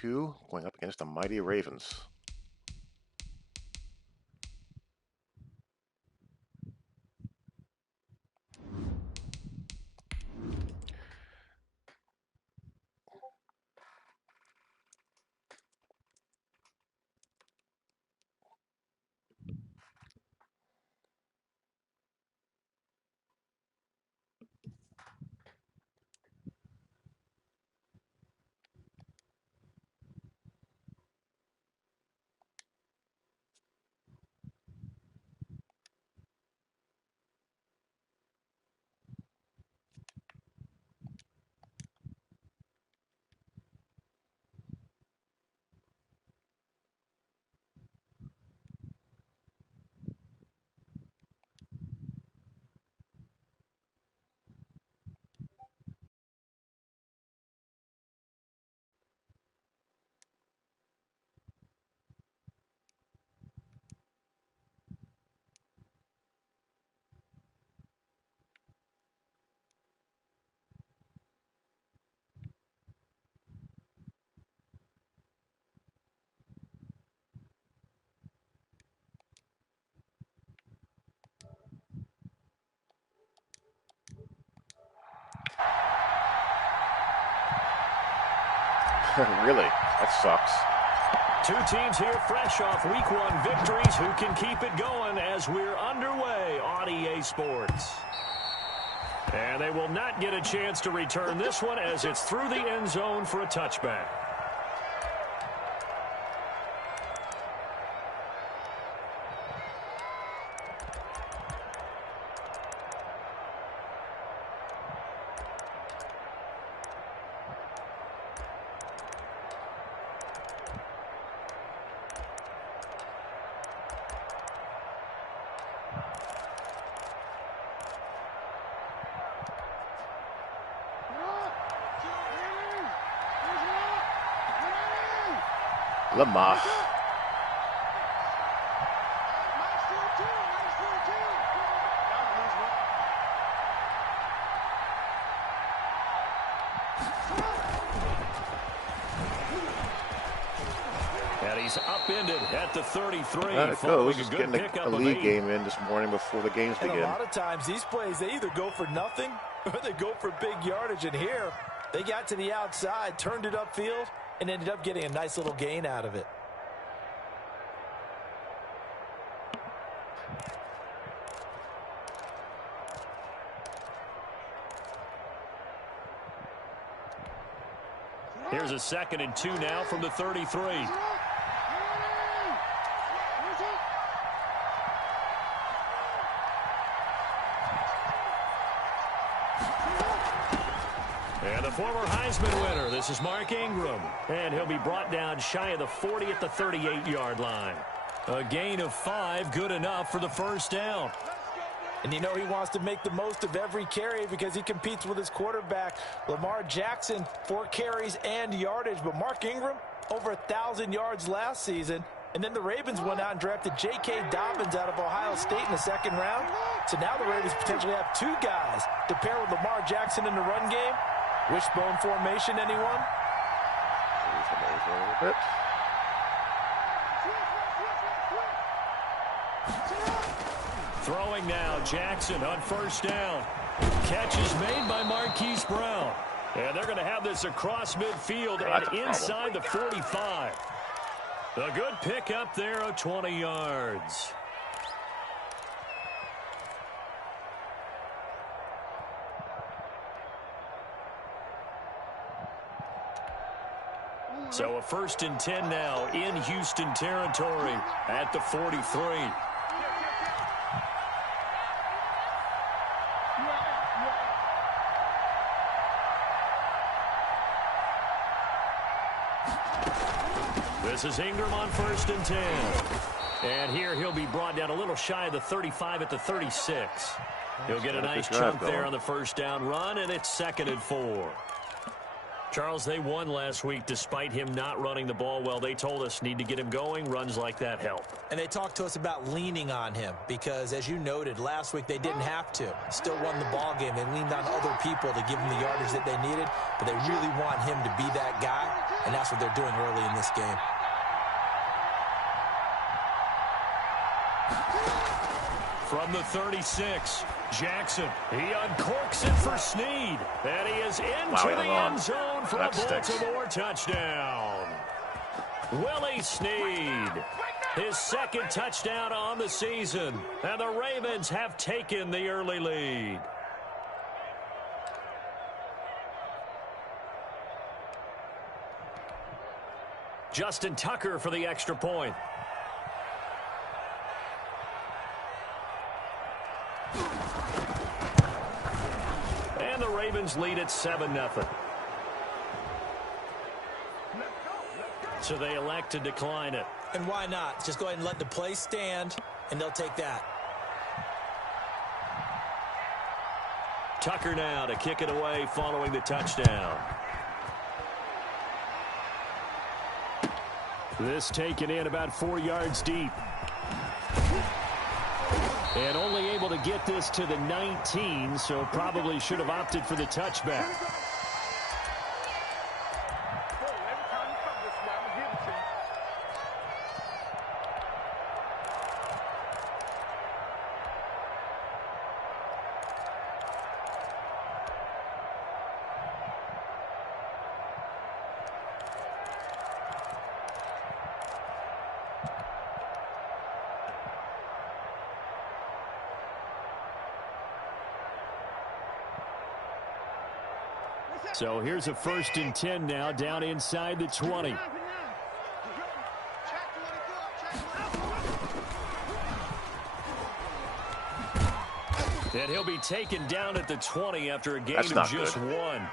2 going up against the mighty Ravens. Really? That sucks. Two teams here fresh off Week 1 victories. Who can keep it going as we're underway on EA Sports? And they will not get a chance to return this one as it's through the end zone for a touchback. Lamar. And he's upended at the 33. There it goes. Just getting a league game in this morning before the games begin. A lot of times these plays, they either go for nothing or they go for big yardage. And here, they got to the outside, turned it upfield, and ended up getting a nice little gain out of it. Here's a 2nd and 2 now from the 33. And the former Heisman winner, this is Mark Ingram. And he'll be brought down shy of the 40 at the 38-yard line. A gain of 5, good enough for the first down. And you know he wants to make the most of every carry because he competes with his quarterback. Lamar Jackson, 4 carries and yardage. But Mark Ingram, over 1,000 yards last season. And then the Ravens went out and drafted J.K. Dobbins out of Ohio State in the 2nd round. So now the Ravens potentially have 2 guys to pair with Lamar Jackson in the run game. Wishbone formation, anyone? A little bit. Throwing now, Jackson on first down. Catch is made by Marquise Brown. And they're going to have this across midfield and inside the 45. A good pick up there of 20 yards. So a 1st and 10 now in Houston territory at the 43. This is Ingram on 1st and 10. And here he'll be brought down a little shy of the 35 at the 36. He'll get a nice chunk there on the first down run, and it's 2nd and 4. Charles, they won last week despite him not running the ball well. They told us need to get him going. Runs like that help. And they talked to us about leaning on him because, as you noted, last week they didn't have to. Still won the ball game. They leaned on other people to give them the yardage that they needed, but they really want him to be that guy. and that's what they're doing early in this game. From the 36, Jackson. He uncorks it for Snead. And he is into the end zone for a Baltimore touchdown. Willie Snead, his second touchdown on the season. And the Ravens have taken the early lead. Justin Tucker for the extra point. And the Ravens lead at 7-0. So they elect to decline it. And why not? Just go ahead and let the play stand, and they'll take that. Tucker now to kick it away following the touchdown. This taken in about 4 yards deep. And only able to get this to the 19, so probably should have opted for the touchback. So here's a 1st and 10 now, down inside the 20. And he'll be taken down at the 20 after a gain of just 1.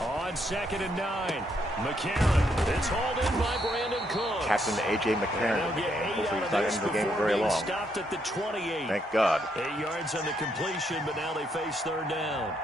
On 2nd and 9, McCarron. It's hauled in by Brandon Cooks. Captain A.J. McCarron in the game. Hopefully he's not in the game very long. Stopped at the 28. Thank God. 8 yards on the completion, but now they face 3rd down.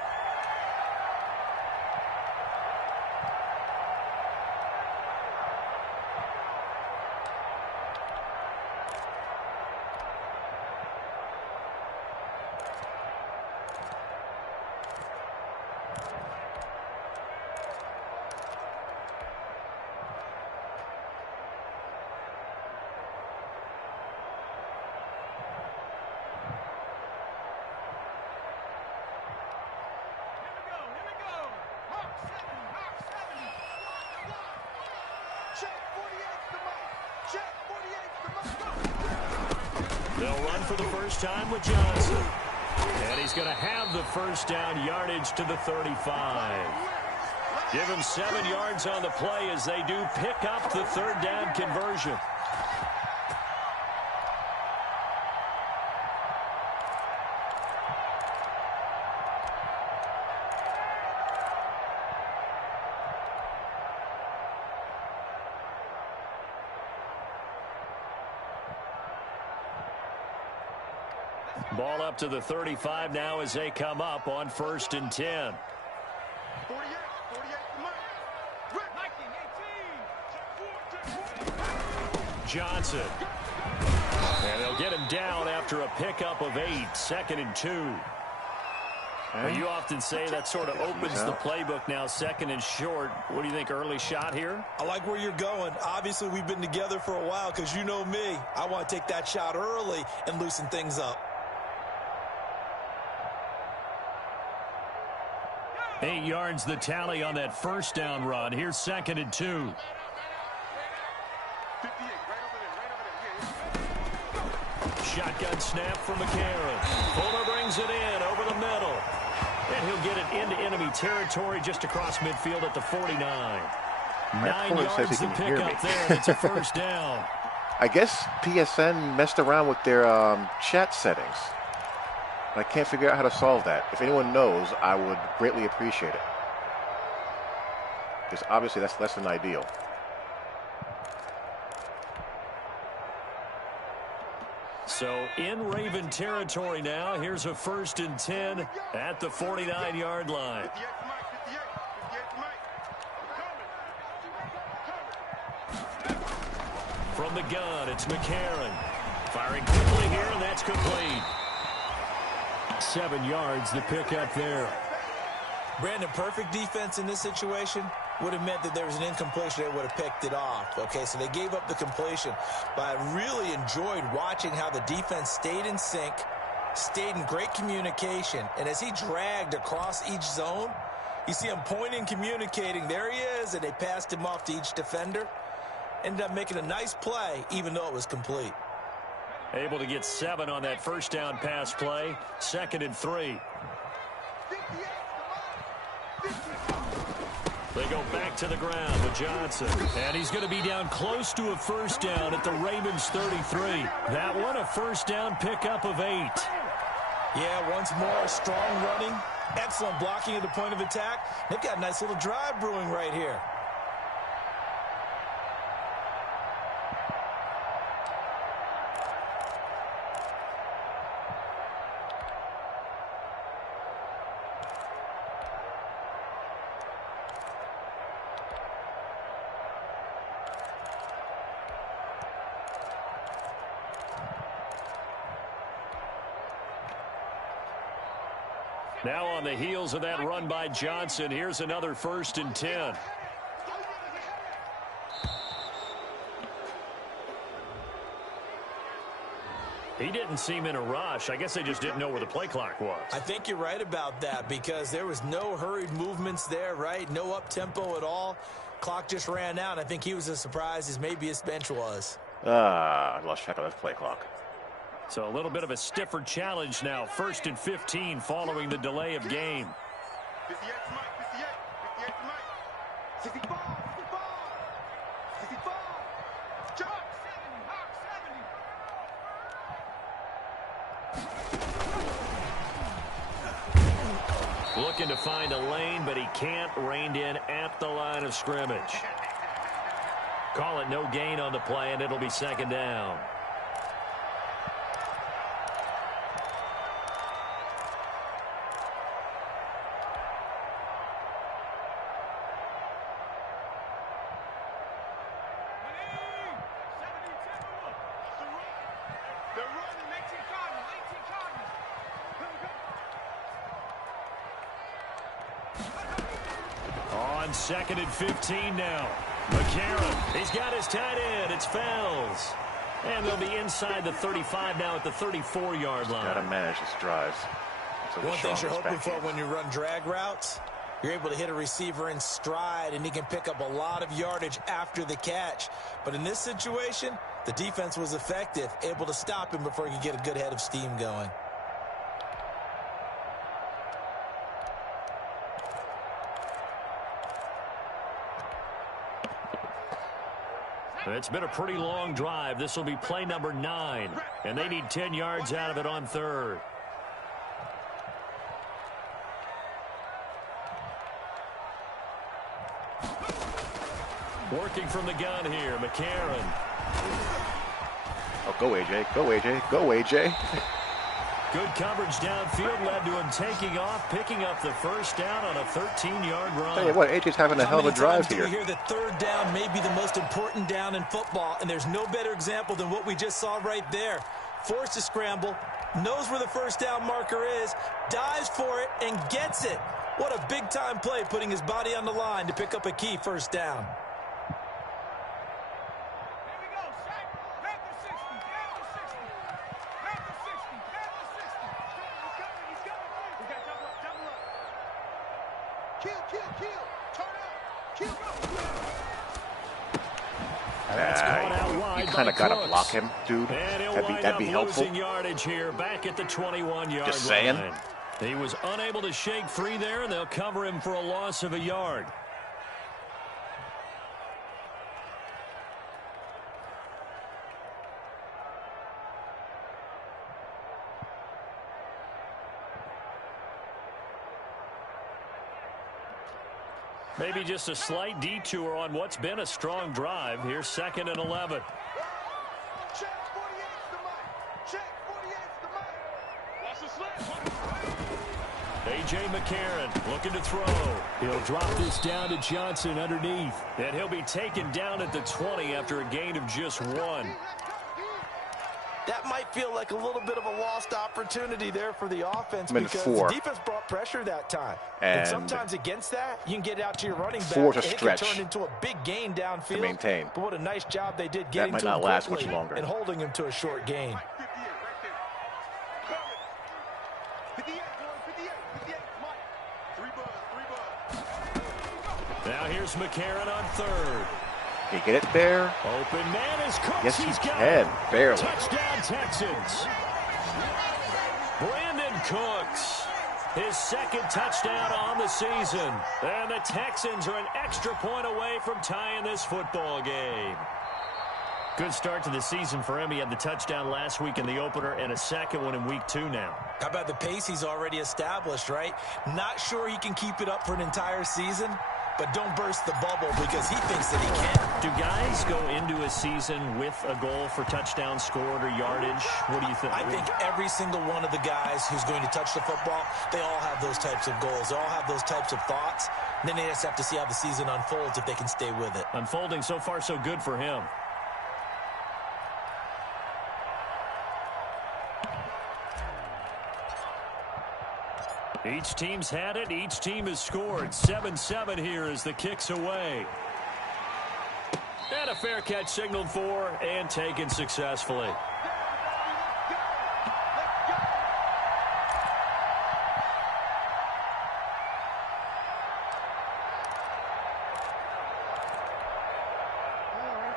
They'll run for the first time with Johnson. And he's going to have the 1st down, yardage to the 35. Give him 7 yards on the play as they do pick up the 3rd down conversion. Ball up to the 35 now as they come up on 1st and 10. Johnson. And they'll get him down after a pickup of 8, 2nd and 2. Well, you often say that sort of opens the playbook now, 2nd and short. What do you think, early shot here? I like where you're going. Obviously, we've been together for a while because you know me. I want to take that shot early and loosen things up. 8 yards the tally on that 1st down run. Here's 2nd and 2. Shotgun snap from McCarron. Fuller brings it in over the middle. And he'll get it into enemy territory just across midfield at the 49. 9 yards to pick up there, and it's a 1st down. I guess PSN messed around with their chat settings. I can't figure out how to solve that. If anyone knows, I would greatly appreciate it. Because obviously that's less than ideal. So in Raven territory now. Here's a 1st and 10 at the 49-yard line. From the gun, it's McCarron. Firing quickly here, and that's complete. 7 yards, the pickup there. Brandon, perfect defense in this situation would have meant that there was an incompletion. They would have picked it off. Okay, so they gave up the completion. But I really enjoyed watching how the defense stayed in sync, stayed in great communication. And as he dragged across each zone, you see him pointing, communicating. There he is, and they passed him off to each defender. Ended up making a nice play, even though it was complete. Able to get 7 on that 1st down pass play. 2nd and 3. They go back to the ground with Johnson. And he's going to be down close to a 1st down at the Ravens 33. That one a 1st down pickup of 8. Yeah, once more, strong running. Excellent blocking at the point of attack. They've got a nice little drive brewing right here. Now on the heels of that run by Johnson, here's another 1st and 10. He didn't seem in a rush. I guess they just didn't know where the play clock was. I think you're right about that because there was no hurried movements there, right? No up-tempo at all. Clock just ran out. I think he was as surprised as maybe his bench was. I lost track of that play clock. So a little bit of a stiffer challenge now. 1st and 15 following the delay of game. Looking to find a lane, but he can't. Reined in at the line of scrimmage. Call it no gain on the play, and it'll be 2nd down. On 2nd and 15 now. McCarron, he's got his tight end. It's Fells. And they'll be inside the 35 now at the 34-yard line. Got to manage his drives. One thing you're hoping for when you run drag routes, you're able to hit a receiver in stride, and he can pick up a lot of yardage after the catch. But in this situation, the defense was effective, able to stop him before he could get a good head of steam going. It's been a pretty long drive. This will be play number 9, and they need 10 yards out of it on 3rd. Working from the gun here, McCarron. Oh, go AJ, go AJ, go AJ. Good coverage downfield led to him taking off, picking up the 1st down on a 13-yard run. Tell you what, AJ's having a hell of a drive here. We hear that 3rd down may be the most important down in football, and there's no better example than what we just saw right there. Forced to scramble, knows where the 1st down marker is, dives for it, and gets it. What a big-time play, putting his body on the line to pick up a key 1st down. You kind of got to block him, dude. That'd be helpful. Yardage here, back at the 21-yard Just saying. line. He was unable to shake free there, and they'll cover him for a loss of a yard. Maybe just a slight detour on what's been a strong drive. Here's 2nd and 11. Check 48 to Mike. Check. A.J. McCarron looking to throw. He'll drop this down to Johnson underneath. And he'll be taken down at the 20 after a gain of just 1. That might feel like a little bit of a lost opportunity there for the offense because 4. the defense brought pressure that time. And sometimes against that, you can get out to your running back 4's a and it stretch can turn into a big gain downfield. to maintain. But what a nice job they did That getting might to not him last much quickly longer. and holding him to a short gain. Now here's McCarron on 3rd. Can you get it there? Open man is Cooks. Yes, He's he got can. it. Barely. Touchdown, Texans. Brandon Cooks, his 2nd touchdown on the season. And the Texans are an extra point away from tying this football game. Good start to the season for him. He had the touchdown last week in the opener and a 2nd one in week 2 now. How about the pace he's already established, right? Not sure he can keep it up for an entire season, but don't burst the bubble because he thinks that he can. Do guys go into a season with a goal for touchdown scored or yardage? What do you think? I think every single one of the guys who's going to touch the football, they all have those types of goals. They all have those types of thoughts. And then they just have to see how the season unfolds if they can stay with it. Unfolding so far so good for him. Each team's had it. Each team has scored. 7-7 here as the kick's away. And a fair catch signaled for and taken successfully.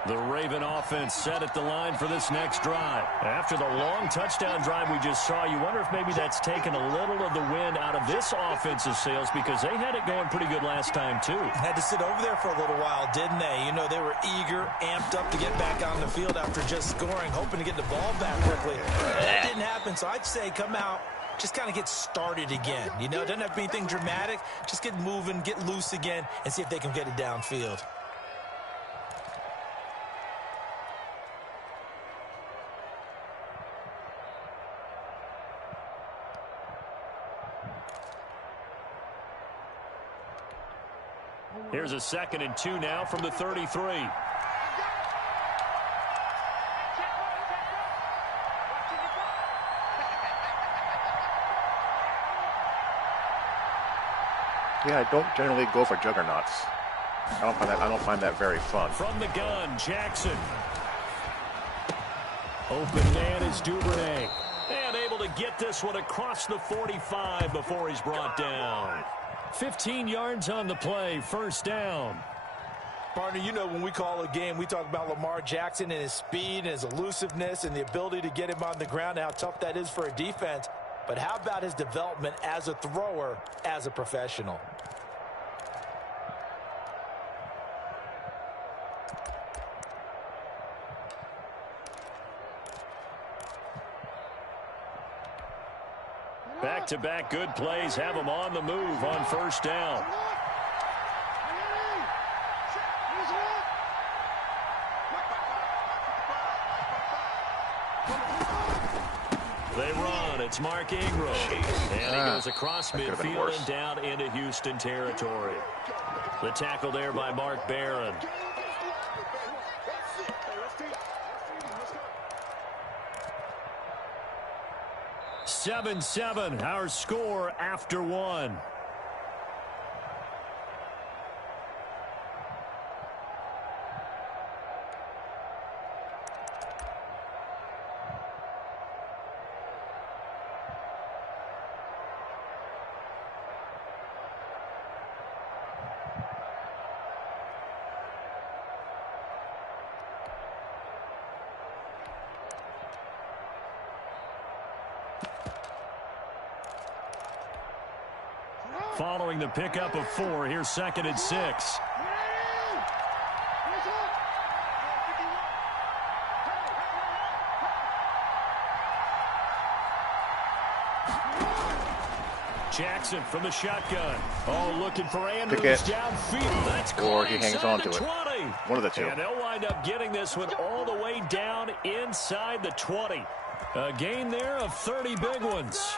The Raven offense set at the line for this next drive. After the long touchdown drive we just saw, you wonder if maybe that's taken a little of the wind out of this offense's sails because they had it going pretty good last time too. Had to sit over there for a little while, didn't they? You know, they were eager, amped up to get back on the field after just scoring, hoping to get the ball back quickly. That didn't happen, so I'd say come out, just kind of get started again. You know, it doesn't have to be anything dramatic. Just get moving, get loose again, and see if they can get it downfield. Here's a 2nd and 2 now from the 33. Yeah, I don't generally go for juggernauts. I don't find that very fun. From the gun, Jackson. Open man is Duvernay. And able to get this one across the 45 before he's brought down. 15 yards on the play, 1st down. Partner, you know when we call a game, we talk about Lamar Jackson and his speed and his elusiveness and the ability to get him on the ground and how tough that is for a defense. But how about his development as a thrower, as a professional? Back-to-back good plays have him on the move on 1st down. They run. It's Mark Ingram. And he goes across midfield and down into Houston territory. The tackle there by Mark Barron. Seven, our score after 1. Following the pickup of 4, here's 2nd and 6. Jackson from the shotgun. Oh, looking for Andrews downfield. That's or he hangs on to it. 20. One of the two. And they'll wind up getting this one all the way down inside the 20. A gain there of 30 big ones.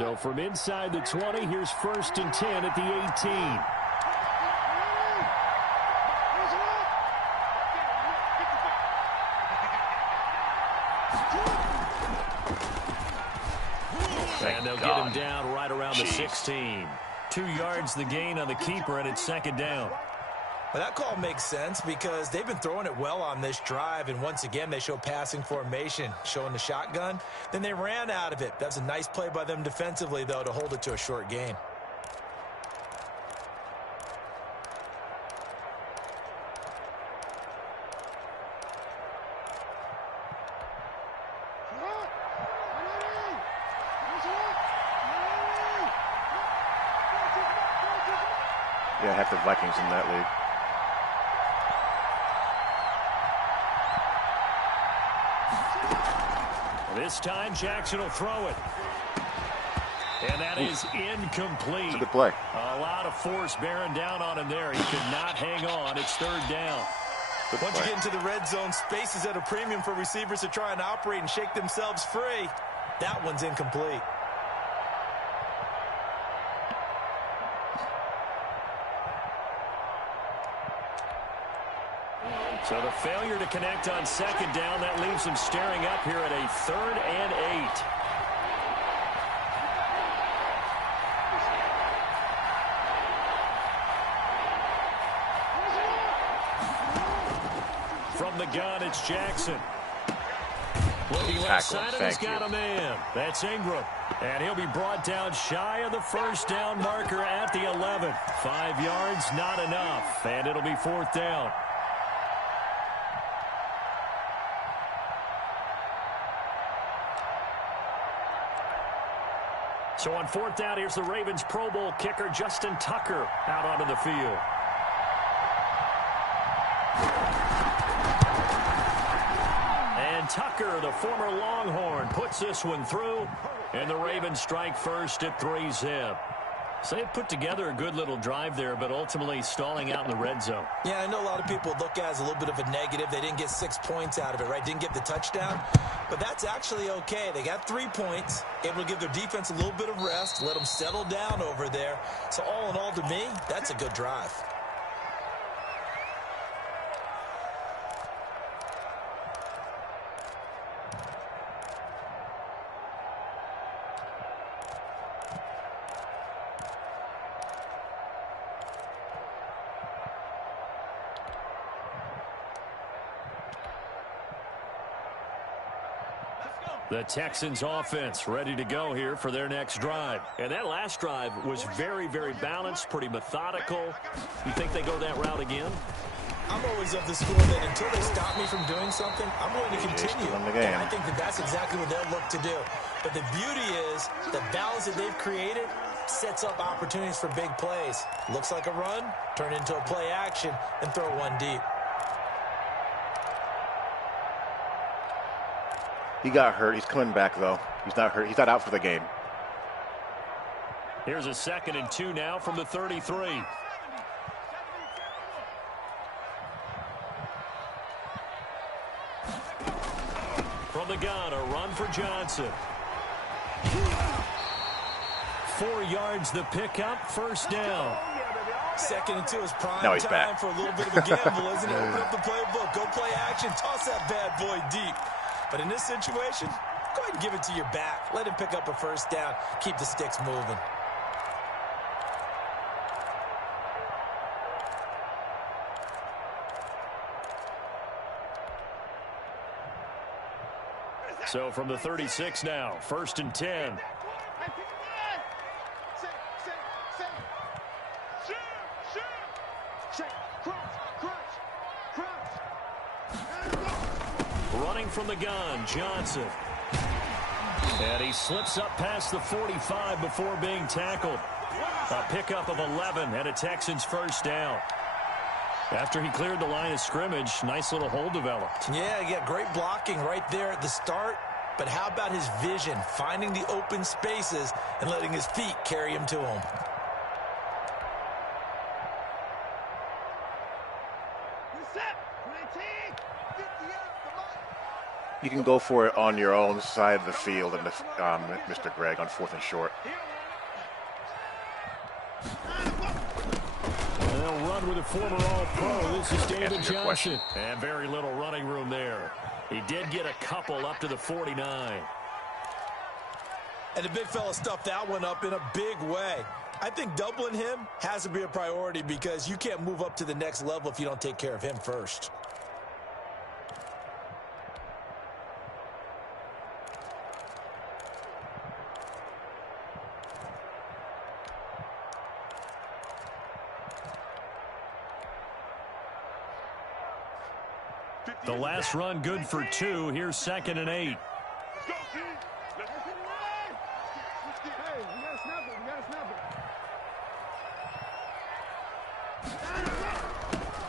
So from inside the 20, here's 1st and 10 at the 18. And they'll get him down right around the 16. 2 yards the gain on the keeper, and it's 2nd down. Well, that call makes sense because they've been throwing it well on this drive, and once again, they show passing formation, showing the shotgun. Then they ran out of it. That's a nice play by them defensively, though, to hold it to a short gain. Yeah, half the Vikings in that league. This time, Jackson will throw it. And that is incomplete. Good play. A lot of force bearing down on him there. He could not hang on. It's 3rd down. Once you get into the red zone, space is at a premium for receivers to try and operate and shake themselves free. That one's incomplete. So the failure to connect on 2nd down, that leaves them staring up here at a 3rd and 8. From the gun, it's Jackson. Looking left side, and he's got a man. That's Ingram. And he'll be brought down shy of the 1st down marker at the 11. 5 yards, not enough. And it'll be 4th down. So on 4th down, here's the Ravens Pro Bowl kicker, Justin Tucker, out onto the field. And Tucker, the former Longhorn, puts this one through. And the Ravens strike first at 3-zip. So they put together a good little drive there, but ultimately stalling out in the red zone. Yeah, I know a lot of people look at it as a little bit of a negative. They didn't get 6 points out of it, right? Didn't get the touchdown. But that's actually okay. They got 3 points, able to give their defense a little bit of rest, let them settle down over there. So all in all, to me, that's a good drive. The Texans offense ready to go here for their next drive. And that last drive was very, very balanced, pretty methodical. You think they go that route again? I'm always of the school that until they stop me from doing something, I'm going to continue. And I think that that's exactly what they'll look to do. But the beauty is the balance that they've created sets up opportunities for big plays. Looks like a run, turn into a play action, and throw one deep. He got hurt. He's coming back, though. He's not hurt. He's not out for the game. Here's a 2nd and 2 now from the 33. From the gun, a run for Johnson. 4 yards the pickup, 1st down. 2nd and 2 is prime now he's time back. for a little bit of a gamble, isn't it? Open up the playbook, go play action, toss that bad boy deep. But in this situation, go ahead and give it to your back. Let him pick up a 1st down. Keep the sticks moving. So from the 36 now, 1st and 10. Running from the gun, Johnson. And he slips up past the 45 before being tackled. A pickup of 11 and a Texans 1st down. After he cleared the line of scrimmage, nice little hole developed. Yeah, great blocking right there at the start. But how about his vision, finding the open spaces and letting his feet carry him to him? You can go for it on your own side of the field, and Mr. Gregg, on 4th and short. They'll run with a former All-Pro. This is David Johnson. And very little running room there. He did get a couple up to the 49. And the big fella stuffed that one up in a big way. I think doubling him has to be a priority because you can't move up to the next level if you don't take care of him first. The last run good for 2. Here's 2nd and 8.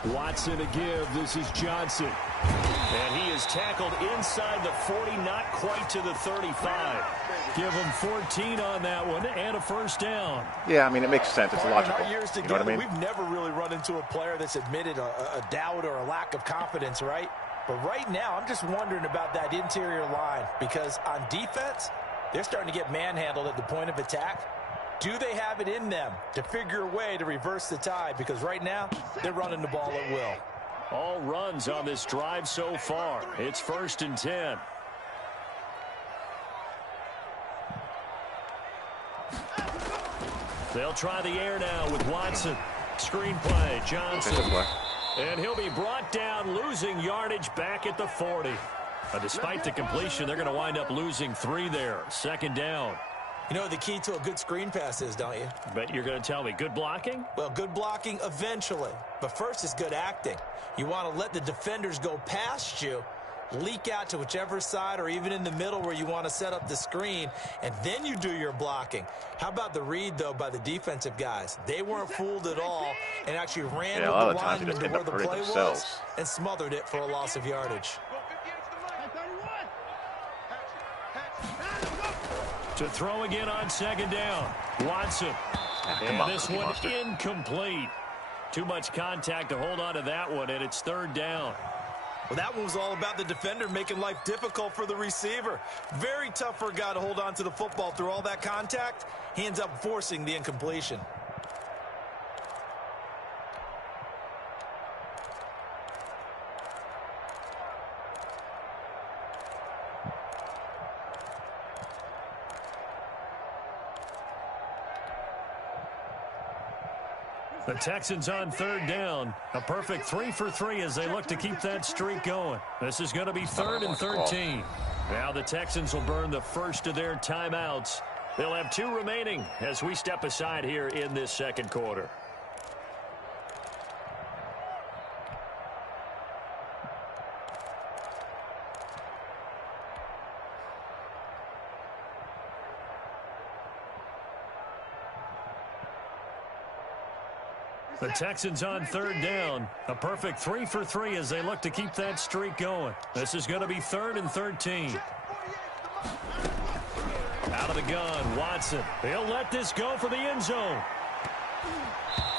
Watson to give. This is Johnson. And he is tackled inside the 40, not quite to the 35. Give him 14 on that one and a first down. Yeah, I mean, it makes sense. It's logical. In our years together, you know what I mean? We've never really run into a player that's admitted a doubt or a lack of confidence, right? But right now, I'm just wondering about that interior line because on defense, they're starting to get manhandled at the point of attack. Do they have it in them to figure a way to reverse the tide? Because right now, they're running the ball at will. All runs on this drive so far. It's 1st and 10. They'll try the air now with Watson. Screen play, Johnson. And he'll be brought down, losing yardage back at the 40. Despite the completion, they're going to wind up losing 3 there. 2nd down. You know what the key to a good screen pass is, don't you? But you're going to tell me, good blocking? Well, good blocking eventually. But first is good acting. You want to let the defenders go past you, leak out to whichever side or even in the middle where you want to set up the screen, and then you do your blocking. How about the read, though, by the defensive guys? They weren't fooled at all and actually ran with the linemen to where the play was and smothered it for a loss of yardage. To throw again on 2nd down. Watson. And this one incomplete. Too much contact to hold on to that one, and it's 3rd down. Well, that one was all about the defender making life difficult for the receiver. Very tough for a guy to hold on to the football through all that contact. He ends up forcing the incompletion. The Texans on 3rd down. A perfect 3 for 3 as they look to keep that streak going. This is going to be 3rd and 13. Now the Texans will burn the first of their timeouts. They'll have 2 remaining as we step aside here in this 2nd quarter. The Texans on 3rd down. A perfect 3 for 3 as they look to keep that streak going. This is going to be 3rd and 13. Out of the gun, Watson. He'll let this go for the end zone.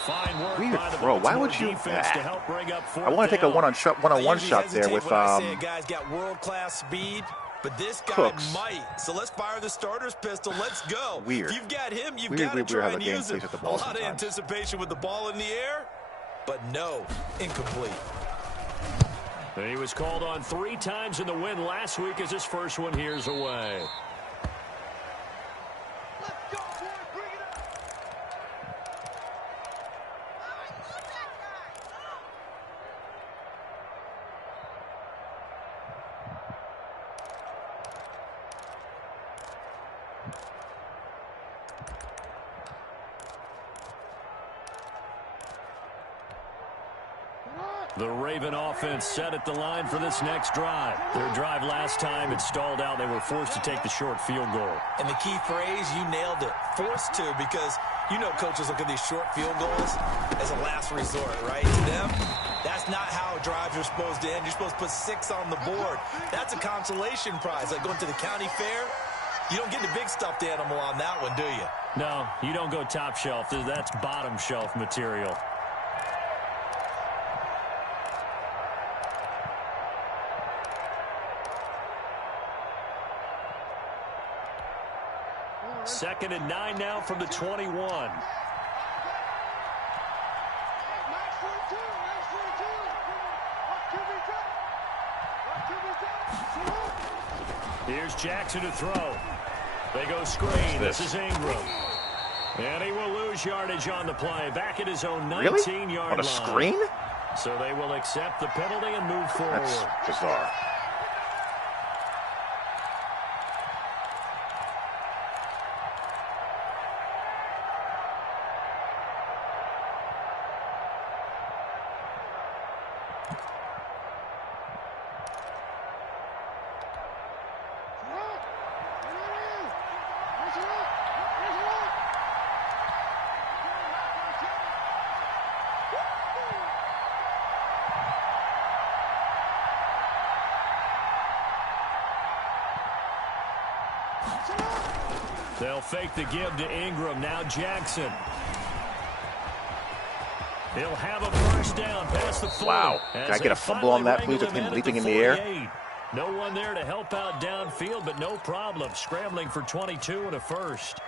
Fine work by the Baltimore defense to help bring up 4th down. I want to take a one-on-one shot there with guy's got world-class speed. But this guy Cooks. might. So let's fire the starter's pistol. Let's go. Weird. If you've got him, you've got to try and use it. A lot sometimes. of anticipation with the ball in the air, but no, incomplete. He was called on 3 times in the win last week as his first one here's away. The Raven offense set at the line for this next drive. Their drive last time, it stalled out. They were forced to take the short field goal. And the key phrase, you nailed it. Forced to, because you know coaches look at these short field goals as a last resort, right? To them, that's not how drives are supposed to end. You're supposed to put 6 on the board. That's a consolation prize. Like going to the county fair, you don't get the big stuffed animal on that one, do you? No, you don't go top shelf. That's bottom shelf material. 2nd and 9 now from the 21. Here's Jackson to throw. They go screen. This is Ingram. And he will lose yardage on the play. Back at his own 19-yard line. On a screen? So they will accept the penalty and move forward. That's bizarre. They'll fake the give to Ingram. Now Jackson. He'll have a first down past the 40. Wow. Can I get a fumble on that, please, with him leaping in the air? No one there to help out downfield, but no problem. Scrambling for 22 and a first.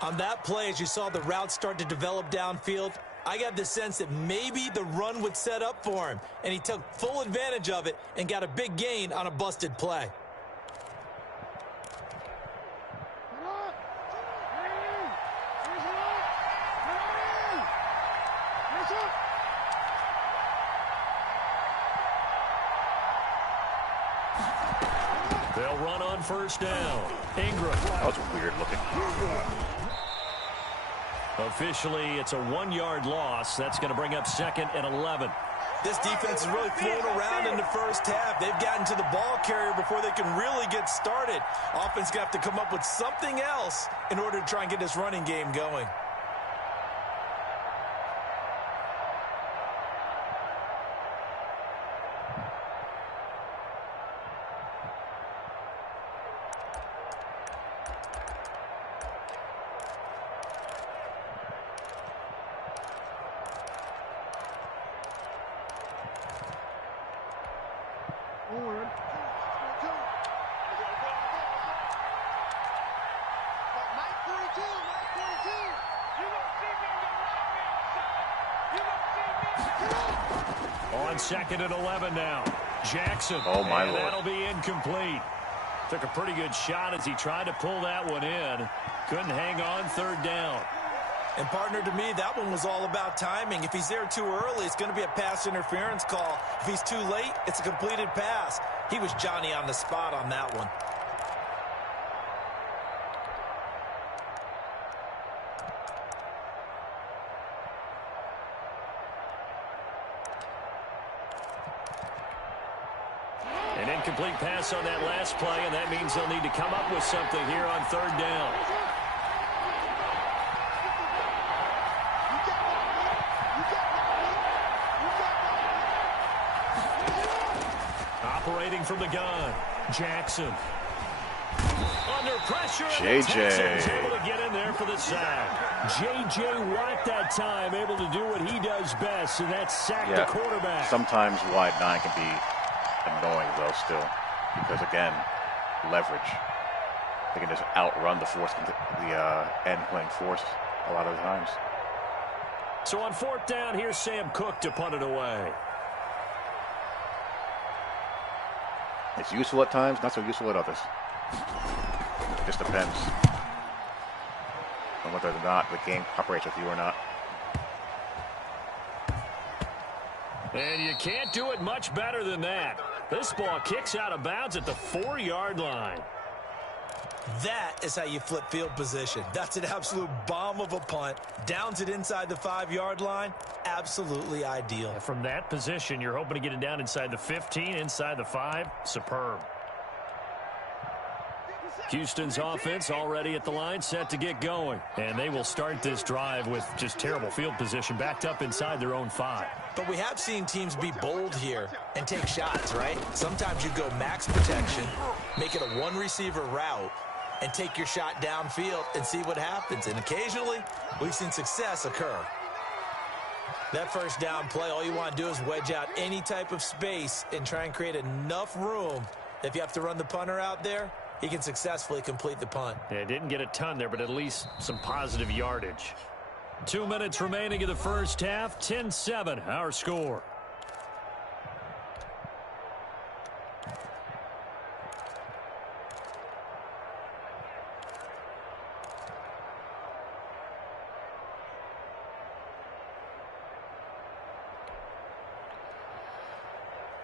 On that play, as you saw the route start to develop downfield, I got the sense that maybe the run would set up for him, and he took full advantage of it and got a big gain on a busted play. They'll run on first down. Ingram. That was weird looking. Officially, it's a 1-yard loss. That's going to bring up 2nd and 11. This defense is really flown around in the first half. They've gotten to the ball carrier before they can really get started. Offense got to come up with something else in order to try and get this running game going. On 2nd and 11 now. Jackson. Oh, my Lord. That'll be incomplete. Took a pretty good shot as he tried to pull that one in. Couldn't hang on 3rd down. And, partner, to me, that one was all about timing. If he's there too early, it's going to be a pass interference call. If he's too late, it's a completed pass. He was Johnny on the spot on that one. An incomplete pass on that last play, and that means they'll need to come up with something here on 3rd down. Operating from the gun, Jackson. Under pressure, JJ. able to get in there for the sack. J.J. Watt that time able to do what he does best, and that's sack the quarterback. Sometimes wide 9 can be annoying, though, still. Because, again, leverage. They can just outrun the force, the end playing force a lot of the times. So on 4th down, here's Sam Cook to punt it away. It's useful at times, not so useful at others. It just depends on whether or not the game cooperates with you or not. And you can't do it much better than that. This ball kicks out of bounds at the 4-yard line. That is how you flip field position. That's an absolute bomb of a punt. Downs it inside the 5-yard line. Absolutely ideal. And from that position, you're hoping to get it down inside the 15, inside the 5. Superb. Houston's offense already at the line, set to get going. And they will start this drive with just terrible field position, backed up inside their own 5. But we have seen teams be bold here and take shots, right? Sometimes you go max protection, make it a 1-receiver route, and take your shot downfield and see what happens. And occasionally, we've seen success occur. That first down play, all you want to do is wedge out any type of space and try and create enough room. If you have to run the punter out there, he can successfully complete the punt. Yeah, didn't get a ton there, but at least some positive yardage. 2 minutes remaining in the first half. 10-7, our score.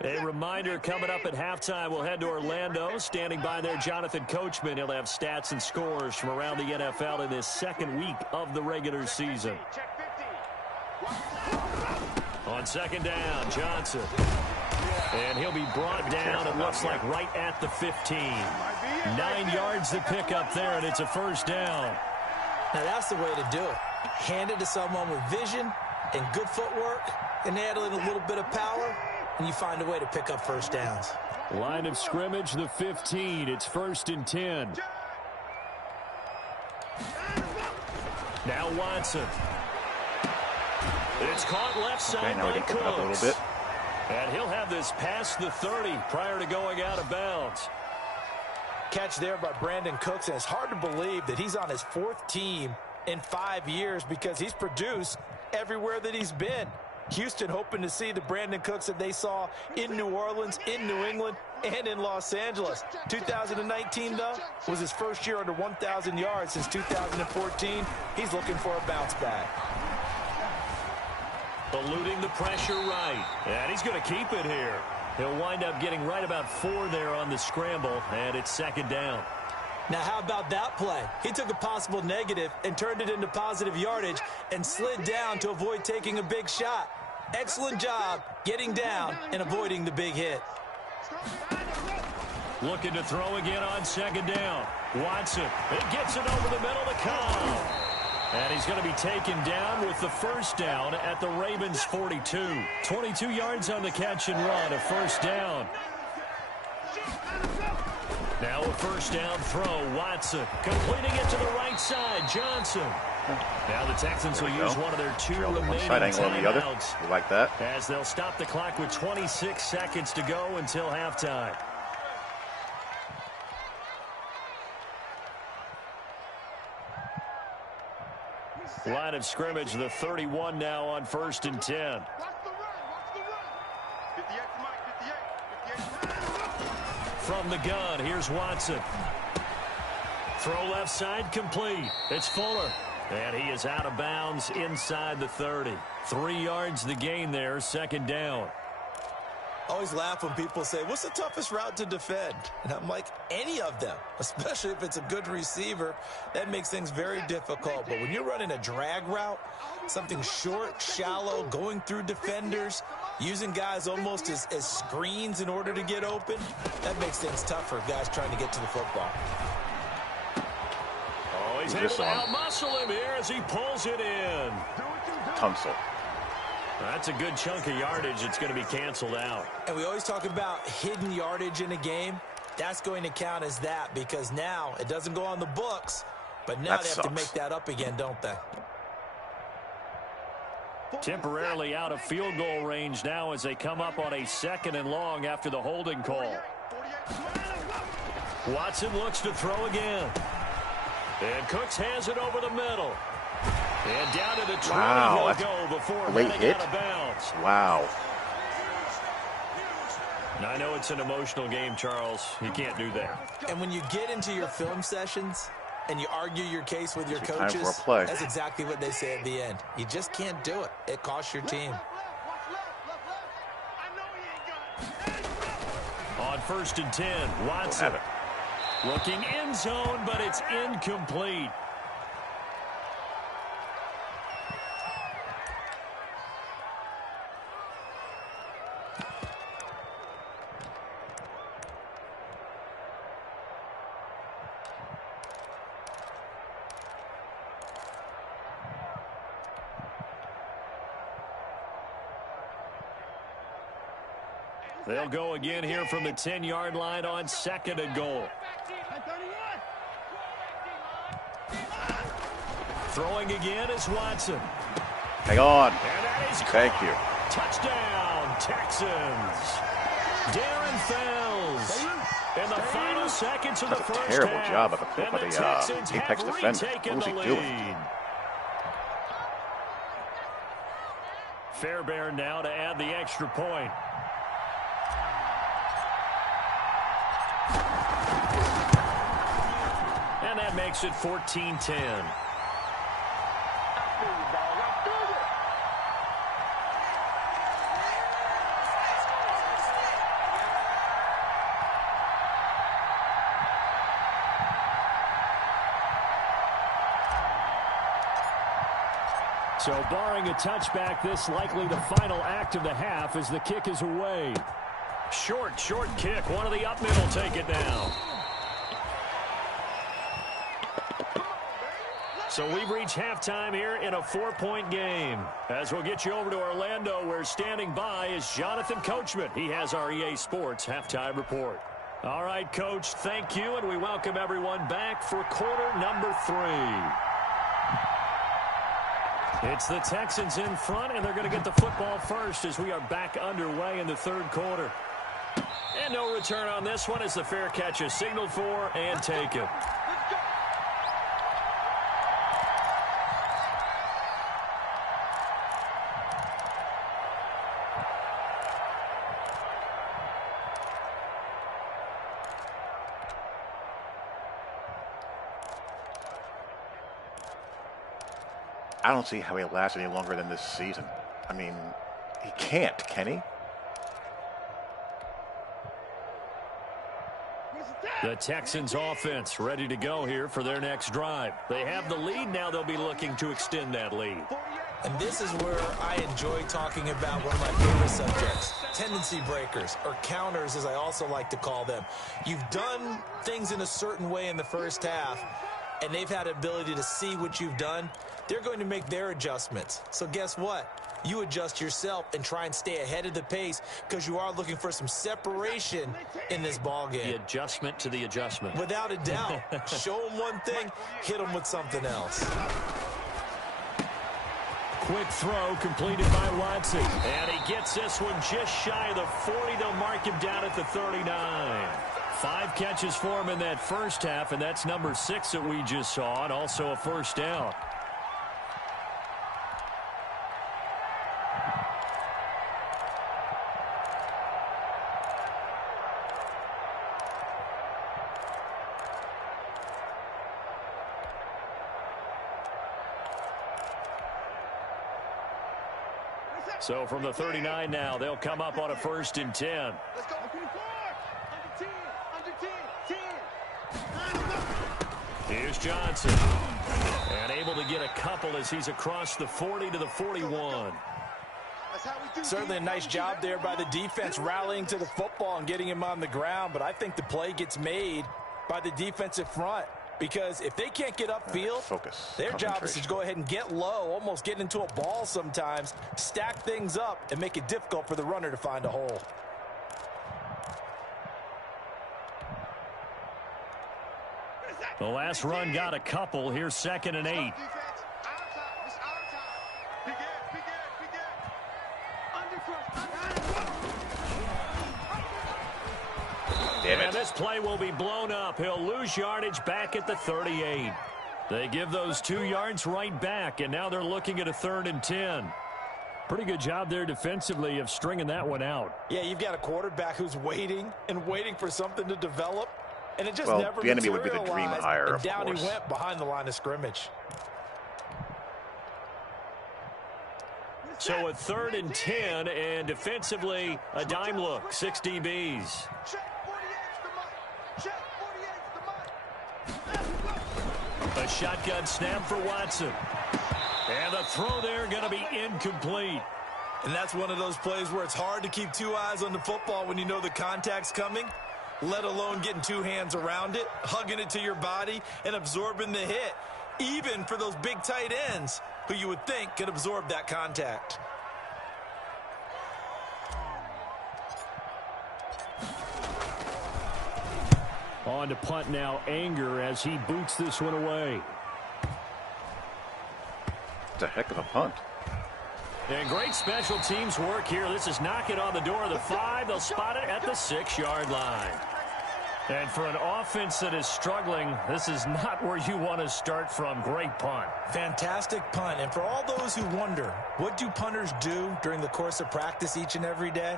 A reminder, coming up at halftime, we'll head to Orlando. Standing by there, Jonathan Coachman. He'll have stats and scores from around the NFL in this second week of the regular season. On second down, Johnson. And he'll be brought down, it looks like, right at the 15. 9 yards to pick up there, and it's a first down. Now, that's the way to do it. Hand it to someone with vision and good footwork, and add in a little bit of power, and you find a way to pick up first downs. Line of scrimmage, the 15. It's 1st and 10. Now Watson. It's caught left side by Cooks. Up a little bit. And he'll have this past the 30 prior to going out of bounds. Catch there by Brandon Cooks, and it's hard to believe that he's on his 4th team in 5 years because he's produced everywhere that he's been. Houston hoping to see the Brandon Cooks that they saw in New Orleans, in New England, and in Los Angeles. 2019, though, was his first year under 1,000 yards since 2014. He's looking for a bounce back. Eluding the pressure right. And he's going to keep it here. He'll wind up getting right about 4 there on the scramble, and it's second down. Now, how about that play? He took a possible negative and turned it into positive yardage and slid down to avoid taking a big shot. Excellent job getting down and avoiding the big hit. Looking to throw again on second down. Watson, it gets it over the middle to Cobb. And he's going to be taken down with the first down at the Ravens' 42. 22 yards on the catch and run, a first down. Now a first down throw, Watson. Completing it to the right side, Johnson. Now the Texans will use one of their 2 remaining timeouts. You like that? As they'll stop the clock with 26 seconds to go until halftime. Line of scrimmage, the 31 now on 1st and 10. From the gun, here's Watson. Throw left side, complete. It's Fuller. And he is out of bounds inside the 30. 3 yards the gain there, second down. Always laugh when people say, what's the toughest route to defend? And I'm like, any of them, especially if it's a good receiver. That makes things very difficult. But when you're running a drag route, something short, shallow, going through defenders, using guys almost as screens in order to get open, that makes things tough for guys trying to get to the football. Oh, he's able to out-muscle him here as he pulls it in. Tunsil. That's a good chunk of yardage. It's going to be canceled out. And we always talk about hidden yardage in a game. That's going to count as that because now it doesn't go on the books, but now they have to make that up again, don't they? Temporarily out of field goal range now as they come up on a 2nd and long after the holding call. Watson looks to throw again. And Cooks has it over the middle. And down to the 20 he'll go before heading out of bounds. Wow. Now, I know it's an emotional game, Charles. You can't do that. And when you get into your film sessions and you argue your case with your coaches, time for a play. That's exactly what they say at the end. You just can't do it. It costs your team. On 1st and 10, Watson. Looking end zone, but it's incomplete. They'll go again here from the 10-yard line on 2nd and goal. Throwing again is Watson. Hang on. And that is Thank you. Touchdown, Texans. Darren Fells. in the final seconds of the first half. That's a terrible job by the Apex defender. What was he doing? Fairbairn now to add the extra point. And that makes it 14-10. So barring a touchback, this likely the final act of the half as the kick is away. Short kick. One of the up middle take it down. So we've reached halftime here in a 4-point game. As we'll get you over to Orlando, where standing by is Jonathan Coachman. He has our EA Sports halftime report. All right, Coach, thank you, and we welcome everyone back for quarter number 3. It's the Texans in front, and they're going to get the football first as we are back underway in the third quarter. And no return on this one as the fair catch is signaled for and taken. I don't see how he lasts any longer than this season. I mean, he can't, can he? The Texans offense ready to go here for their next drive. They have the lead. Now they'll be looking to extend that lead. And this is where I enjoy talking about one of my favorite subjects, tendency breakers, or counters as I also like to call them. You've done things in a certain way in the first half, and they've had the ability to see what you've done. They're going to make their adjustments. So guess what? You adjust yourself and try and stay ahead of the pace because you are looking for some separation in this ball game. The adjustment to the adjustment. Without a doubt. Show them one thing, hit them with something else. Quick throw completed by Watson. And he gets this one just shy of the 40. They'll mark him down at the 39. 5 catches for him in that first half, and that's number 6 that we just saw, and also a first down. So from the 39 now, they'll come up on a 1st and 10. Let's go. Here's Johnson. And able to get a couple as he's across the 40 to the 41. Certainly a nice job there by the defense rallying to the football and getting him on the ground. But I think the play gets made by the defensive front. Because if they can't get upfield, their job is to go ahead and get low, almost get into a ball sometimes, stack things up, and make it difficult for the runner to find a hole. The last run got a couple. Here's 2nd and 8. And this play will be blown up. He'll lose yardage back at the 38. They give those 2 yards right back, and now they're looking at a 3rd and 10. Pretty good job there defensively of stringing that one out. Yeah, you've got a quarterback who's waiting and waiting for something to develop, and it just never the enemy would be the dream hire, and down he went behind the line of scrimmage. So a 3rd and 10, and defensively a dime look, 6 DBs. A shotgun snap for Watson. And the throw there going to be incomplete. And that's one of those plays where it's hard to keep 2 eyes on the football when you know the contact's coming, let alone getting 2 hands around it, hugging it to your body, and absorbing the hit, even for those big tight ends who you would think could absorb that contact. On to punt now, Anger, as he boots this one away. It's a heck of a punt. And great special teams work here. This is knocking on the door of the 5. They'll spot it at the 6-yard line. And for an offense that is struggling, this is not where you want to start from. Great punt. Fantastic punt. And for all those who wonder, what do punters do during the course of practice each and every day?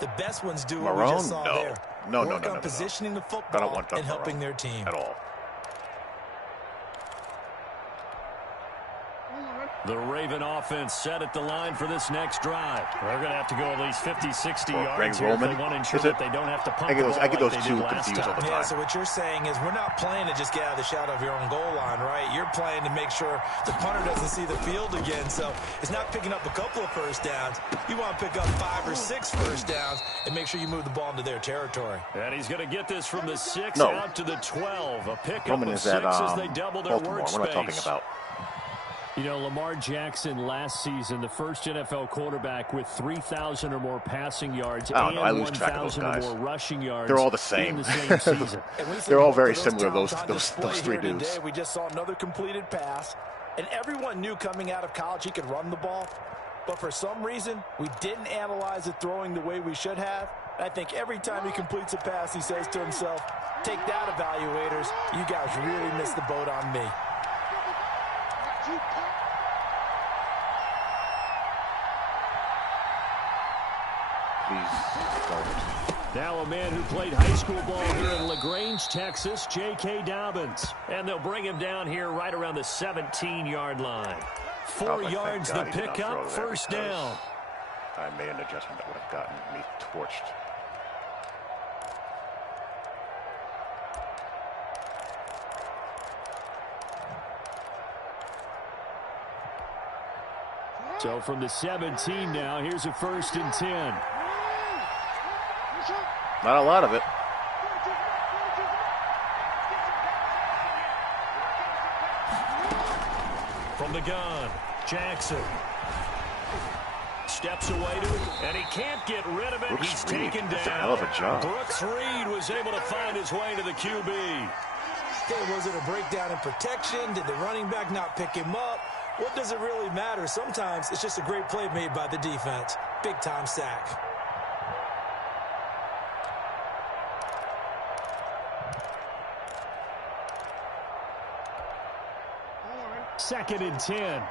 The best ones do what we just saw there. Work on positioning the football and helping their team. At all. The Raven offense set at the line for this next drive. They're going to have to go at least 50, 60 yards here if they want to ensure that they don't have to punt the ball I get those like they two did last confused all time. the time. Yeah, so what you're saying is we're not playing to just get out of the shadow of your own goal line, right? You're playing to make sure the punter doesn't see the field again. So it's not picking up a couple of first downs. You want to pick up 5 or 6 first downs and make sure you move the ball into their territory. And he's going to get this from the 6 out to the 12. A pickup of 6 as they double their workspace. What am I talking about? You know, Lamar Jackson last season, the first NFL quarterback with 3,000 or more passing yards and 1,000 or more rushing yards. They're all the same. In the same season. They're all very similar, those three dudes. Today, we just saw another completed pass, and everyone knew coming out of college he could run the ball. But for some reason, we didn't analyze it throwing the way we should have. I think every time he completes a pass, he says to himself, take that, evaluators. You guys really missed the boat on me. Now a man who played high school ball here in LaGrange, Texas, J.K. Dobbins. And they'll bring him down here right around the 17-yard line. 4 yards the pickup, first down. I made an adjustment that would have gotten me torched. So from the 17 now, here's a 1st and 10. Not a lot of it. From the gun, Jackson. Steps away to it, and he can't get rid of it. He's taken down. That's a hell of a job. Brooks Reed was able to find his way to the QB. Okay, was it a breakdown in protection? Did the running back not pick him up? What does it really matter? Sometimes it's just a great play made by the defense. Big-time sack. Second and 10.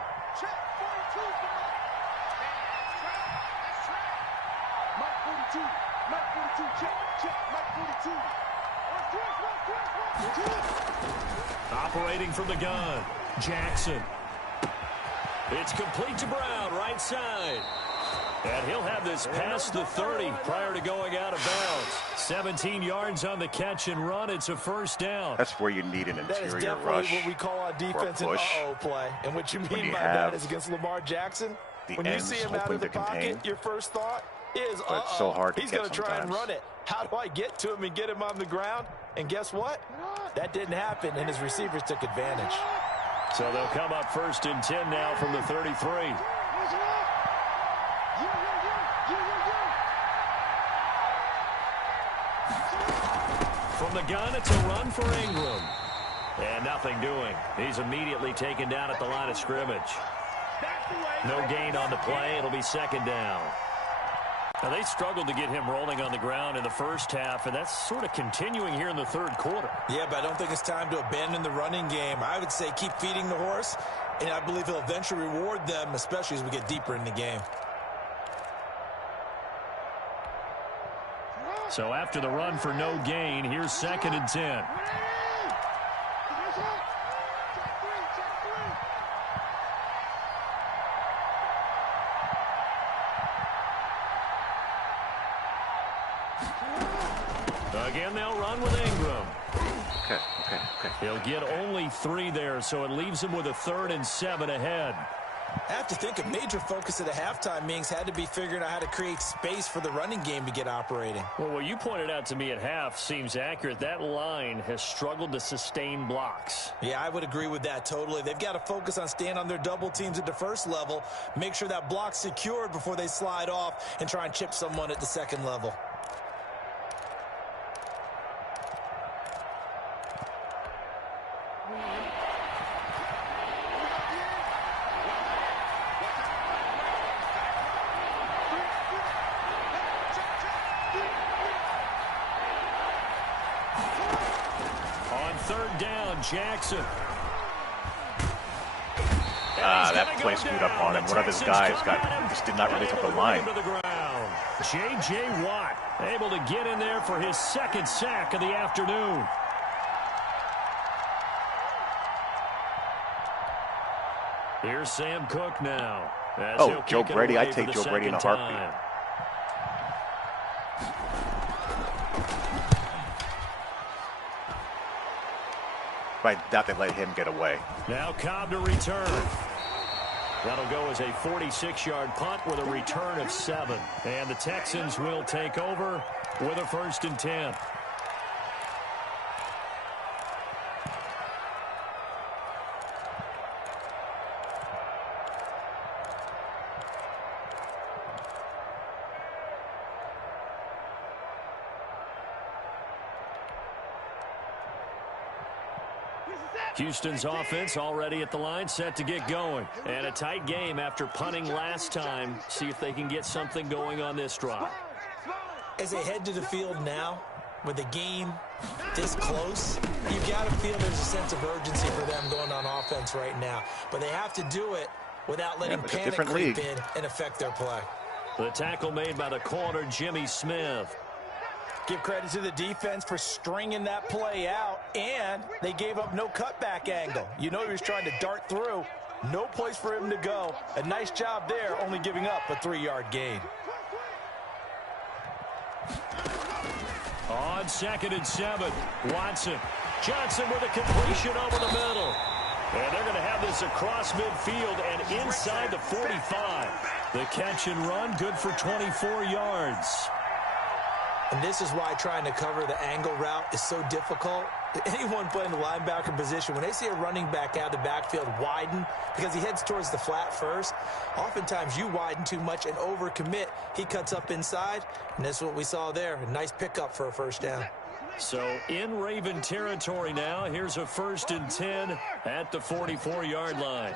Operating from the gun, Jackson. It's complete to Brown, right side. And he'll have this past the 30 prior to going out of bounds. 17 yards on the catch and run. It's a first down. That's where you need an interior rush. That is definitely what we call on defense an uh-oh play. And what you mean by that is against Lamar Jackson, when you see him out of the pocket, your first thought is, it's so hard to he's going to try and run it. How do I get to him and get him on the ground? And guess what? That didn't happen, and his receivers took advantage. So they'll come up 1st and 10 now from the 33. From the gun, it's a run for Ingram. And nothing doing. He's immediately taken down at the line of scrimmage. No gain on the play. It'll be 2nd down. Now, they struggled to get him rolling on the ground in the first half, and that's sort of continuing here in the 3rd quarter. Yeah, but I don't think it's time to abandon the running game. I would say keep feeding the horse, and I believe he'll eventually reward them, especially as we get deeper in the game. So after the run for no gain, here's 2nd and 10. Again, they'll run with Ingram. Okay. He'll get only 3 there, so it leaves him with a 3rd and 7 ahead. I have to think a major focus at the halftime meetings had to be figuring out how to create space for the running game to get operating. Well, what you pointed out to me at half seems accurate. That line has struggled to sustain blocks. Yeah, I would agree with that totally. They've got to focus on staying on their double teams at the first level, make sure that block's secured before they slide off and try and chip someone at the second level. on Jackson. That play screwed up on him. One of his guys just did not release up the line. J.J. Watt able to get in there for his second sack of the afternoon. Here's Sam Cook now. Oh, Joe Brady. I'd take Joe Brady in a heartbeat. I doubt they let him get away. Now Cobb to return. That'll go as a 46-yard punt with a return of 7. And the Texans will take over with a 1st and 10. Houston's offense already at the line, set to get going. And a tight game after punting last time. See if they can get something going on this drive. As they head to the field now, with the game this close, you've got to feel there's a sense of urgency for them going on offense right now. But they have to do it without letting panic creep in and affect their play. The tackle made by the corner, Jimmy Smith. Give credit to the defense for stringing that play out, and they gave up no cutback angle. You know he was trying to dart through. No place for him to go. A nice job there, only giving up a 3-yard gain. On 2nd and 7, Watson. Johnson with a completion over the middle. And they're going to have this across midfield and inside the 45. The catch and run, good for 24 yards. And this is why trying to cover the angle route is so difficult. Anyone playing the linebacker position, when they see a running back out of the backfield widen because he heads towards the flat first, oftentimes you widen too much and overcommit. He cuts up inside, and that's what we saw there. A nice pickup for a 1st down. So in Raven territory now, here's a 1st and 10 at the 44-yard line.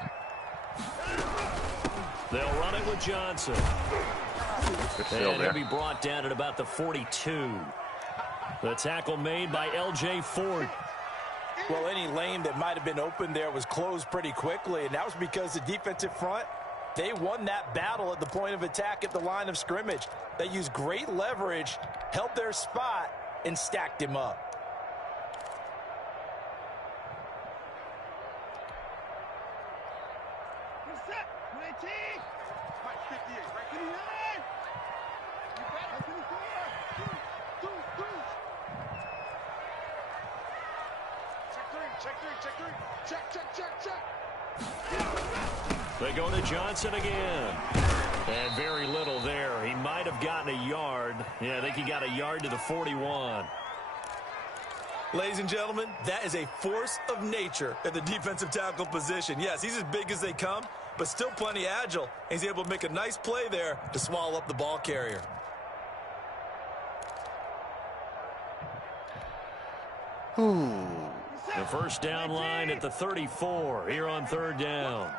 They'll run it with Johnson. And he'll be brought down at about the 42. The tackle made by L.J. Ford. Well, any lane that might have been open there was closed pretty quickly, and that was because the defensive front, they won that battle at the point of attack at the line of scrimmage. They used great leverage, held their spot, and stacked him up. They go to Johnson again. And very little there. He might have gotten a yard. Yeah, I think he got a yard to the 41. Ladies and gentlemen, that is a force of nature at the defensive tackle position. Yes, he's as big as they come, but still plenty agile. He's able to make a nice play there to swallow up the ball carrier. The 1st down line at the 34 here on 3rd down.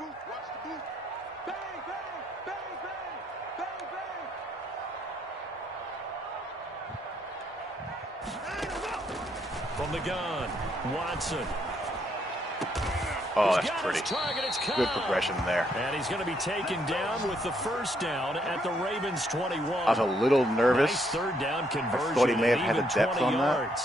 From the gun, Watson. Oh, that's pretty good progression there. And he's going to be taken down with the 1st down at the Ravens 21. I was a little nervous. Nice 3rd down conversion. I thought he may have had the depth on that.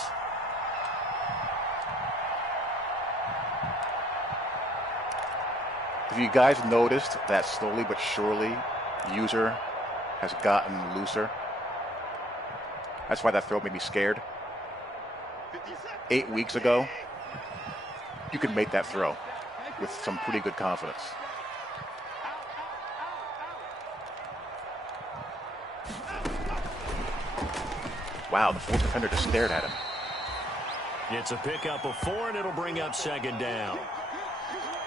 Have you guys noticed that slowly but surely User has gotten looser? That's why that throw made me scared. 8 weeks ago, you could make that throw with some pretty good confidence. Wow, the 4th defender just stared at him. It's a pickup of 4, and it'll bring up 2nd down.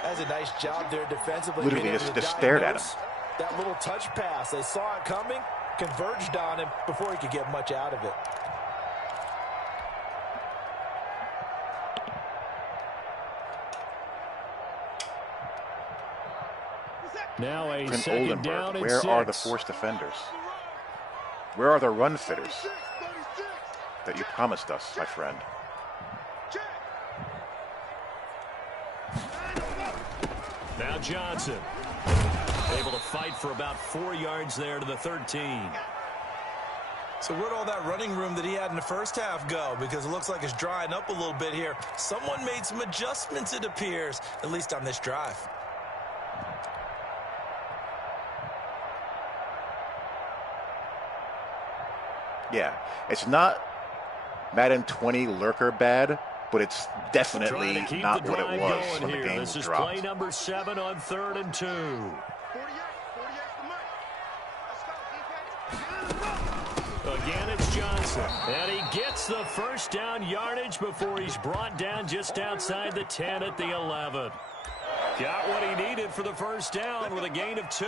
That's a nice job there defensively. Literally just stared at him. That little touch pass, they saw it coming, converged on him before he could get much out of it. Now a Prince 2nd down and 6. Where are the force defenders? Where are the run fitters that you promised us, my friend? Now Johnson. Able to fight for about 4 yards there to the 13. So where'd all that running room that he had in the first half go? Because it looks like it's drying up a little bit here. Someone made some adjustments, it appears, at least on this drive. Yeah, it's not Madden 20 lurker bad, but it's definitely not what it was when the game This is dropped. play number 7 on 3rd and 2. Again, it's Johnson. And he gets the first down yardage before he's brought down just outside the 10 at the 11. Got what he needed for the first down with a gain of 2.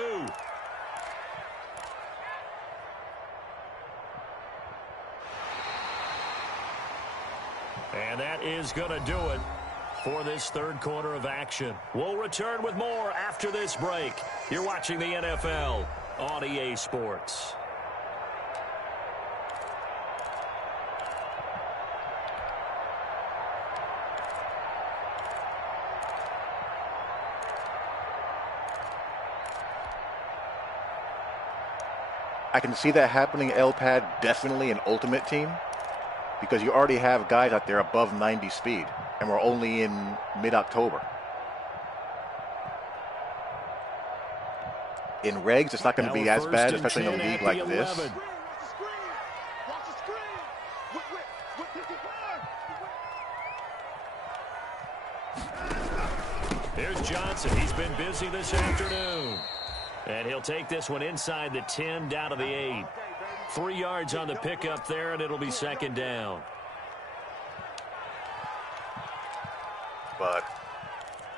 And that is going to do it for this third quarter of action. We'll return with more after this break. You're watching the NFL on EA Sports. I can see that happening in L-Pad, definitely in Ultimate Team, because you already have guys out there above 90 speed, and we're only in mid-October. In regs, it's not going to be as bad, especially in a league like this. Here's Johnson. He's been busy this afternoon. And he'll take this one inside the 10 down to the 8. 3 yards on the pickup there, and it'll be second down. But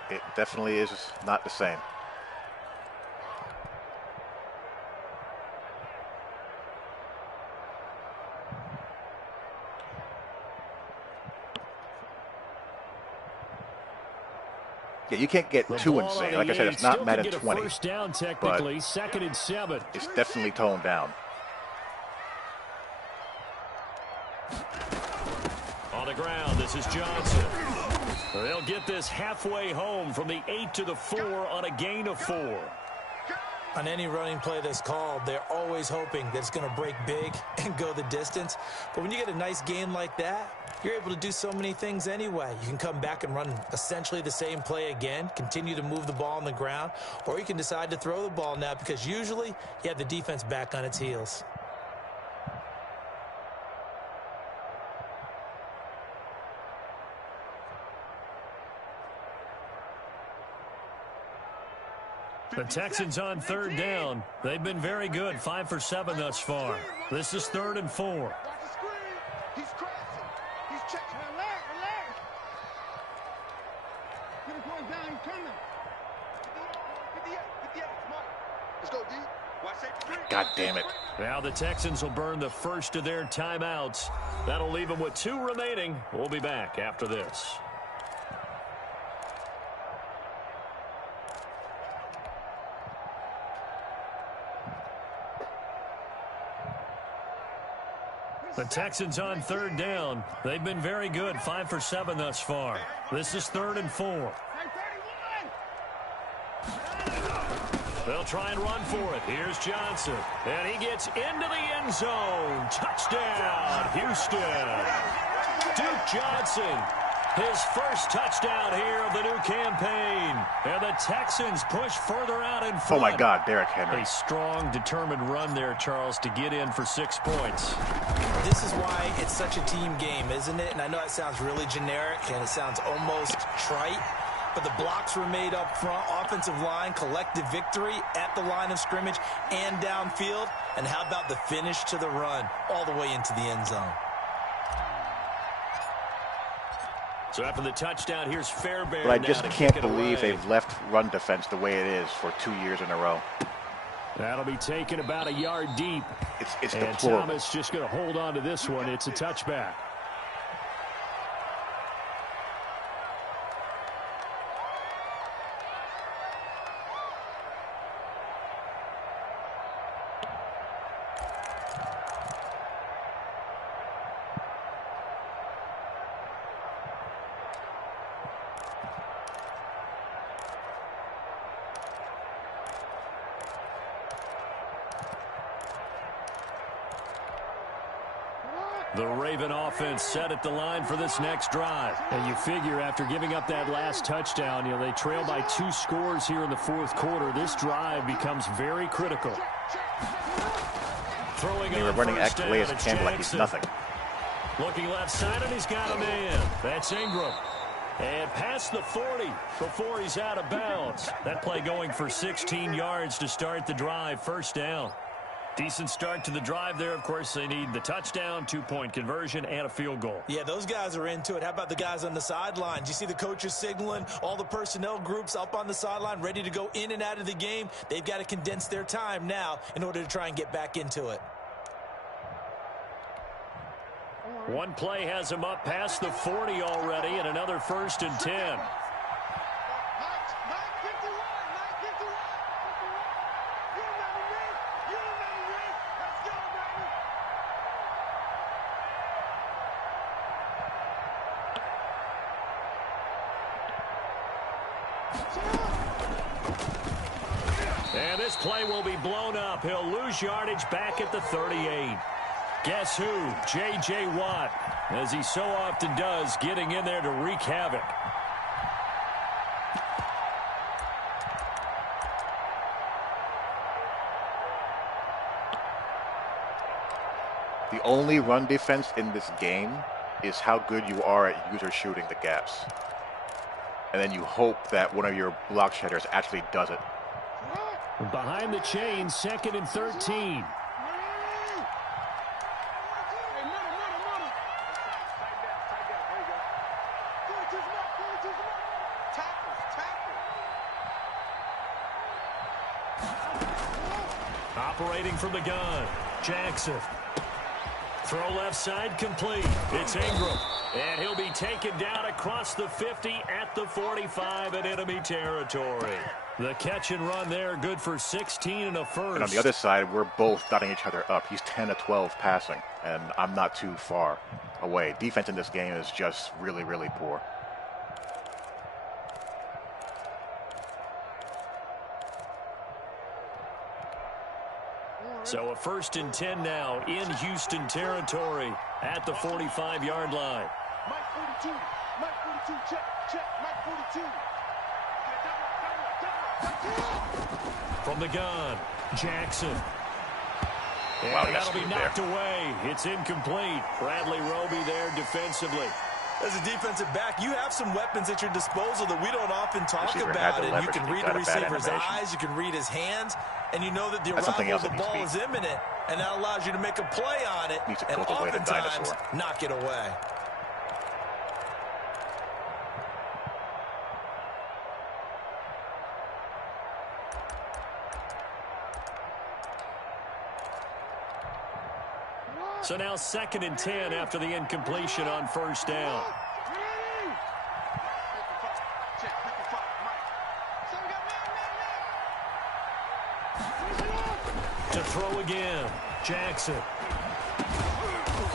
it definitely is not the same. Yeah, you can't get too insane. Like I said, it's not Madden 20. First down technically, 2nd and 7. It's definitely toned down. On the ground, this is Johnson. They'll get this halfway home from the 8 to the 4 on a gain of 4. On any running play that's called, they're always hoping that it's going to break big and go the distance. But when you get a nice gain like that, you're able to do so many things anyway. You can come back and run essentially the same play again, continue to move the ball on the ground, or you can decide to throw the ball now because usually you have the defense back on its heels. The Texans on 3rd down. They've been very good, 5 for 7 thus far. This is 3rd and 4. He's crossing. He's checking. Relax. Get him going down. He's coming. 58. Come on. Let's go, D. Watch that. God damn it. Now the Texans will burn the first of their timeouts. That'll leave them with 2 remaining. We'll be back after this. The Texans on 3rd down. They've been very good, 5 for 7 thus far. This is 3rd and 4. They'll try and run for it. Here's Johnson. And he gets into the end zone. Touchdown, Houston. Duke Johnson, his first touchdown here of the new campaign. And the Texans push further out in front. Oh, my God, Derrick Henry. A strong, determined run there, Charles, to get in for 6 points. This is why it's such a team game, isn't it? And I know it sounds really generic and it sounds almost trite, but the blocks were made up front, offensive line, collective victory at the line of scrimmage and downfield. And how about the finish to the run all the way into the end zone? So after the touchdown, here's Fairbairn. But I just can't believe they've left run defense the way it is for 2 years in a row. That'll be taken about a yard deep. It's and deplorable. Thomas just going to hold on to this one. It's a touchback. The Raven offense set at the line for this next drive. And you figure after giving up that last touchdown, they trail by 2 scores here in the fourth quarter. This drive becomes very critical. They were running Calais Campbell like he's nothing. Looking left side, and he's got a man. That's Ingram. And past the 40 before he's out of bounds. That play going for 16 yards to start the drive. First down. Decent start to the drive there. Of course, they need the touchdown, 2-point conversion, and a field goal. Yeah, those guys are into it. How about the guys on the sidelines? You see the coaches signaling, all the personnel groups up on the sideline, ready to go in and out of the game. They've got to condense their time now in order to try and get back into it. One play has him up past the 40 already, and another 1st and 10. And this play will be blown up. He'll lose yardage back at the 38. Guess who? J.J. Watt, as he so often does, getting in there to wreak havoc. The only run defense in this game is how good you are at user shooting the gaps. And then you hope that one of your block shedders actually does it. Behind the chain, 2nd and 13. Operating from the gun, Jackson. Throw left side complete. It's Ingram. And he'll be taken down across the 50 at the 45 in enemy territory. The catch and run there, good for 16 and a first. And on the other side, we're both dotting each other up. He's 10 of 12 passing, and I'm not too far away. Defense in this game is just really, really poor. So a 1st and 10 now in Houston territory at the 45-yard line. Mike 42, Mike 42, check, Mike 42. From the gun, Jackson. And wow, that'll be knocked away. It's incomplete. Bradley Roby there defensively. As a defensive back, you have some weapons at your disposal that we don't often talk about. And you can read the receiver's eyes, you can read his hands, and you know that the arrival of the ball is imminent, and that allows you to make a play on it, and oftentimes knock it away. So now 2nd and 10 after the incompletion on 1st down. To throw again, Jackson.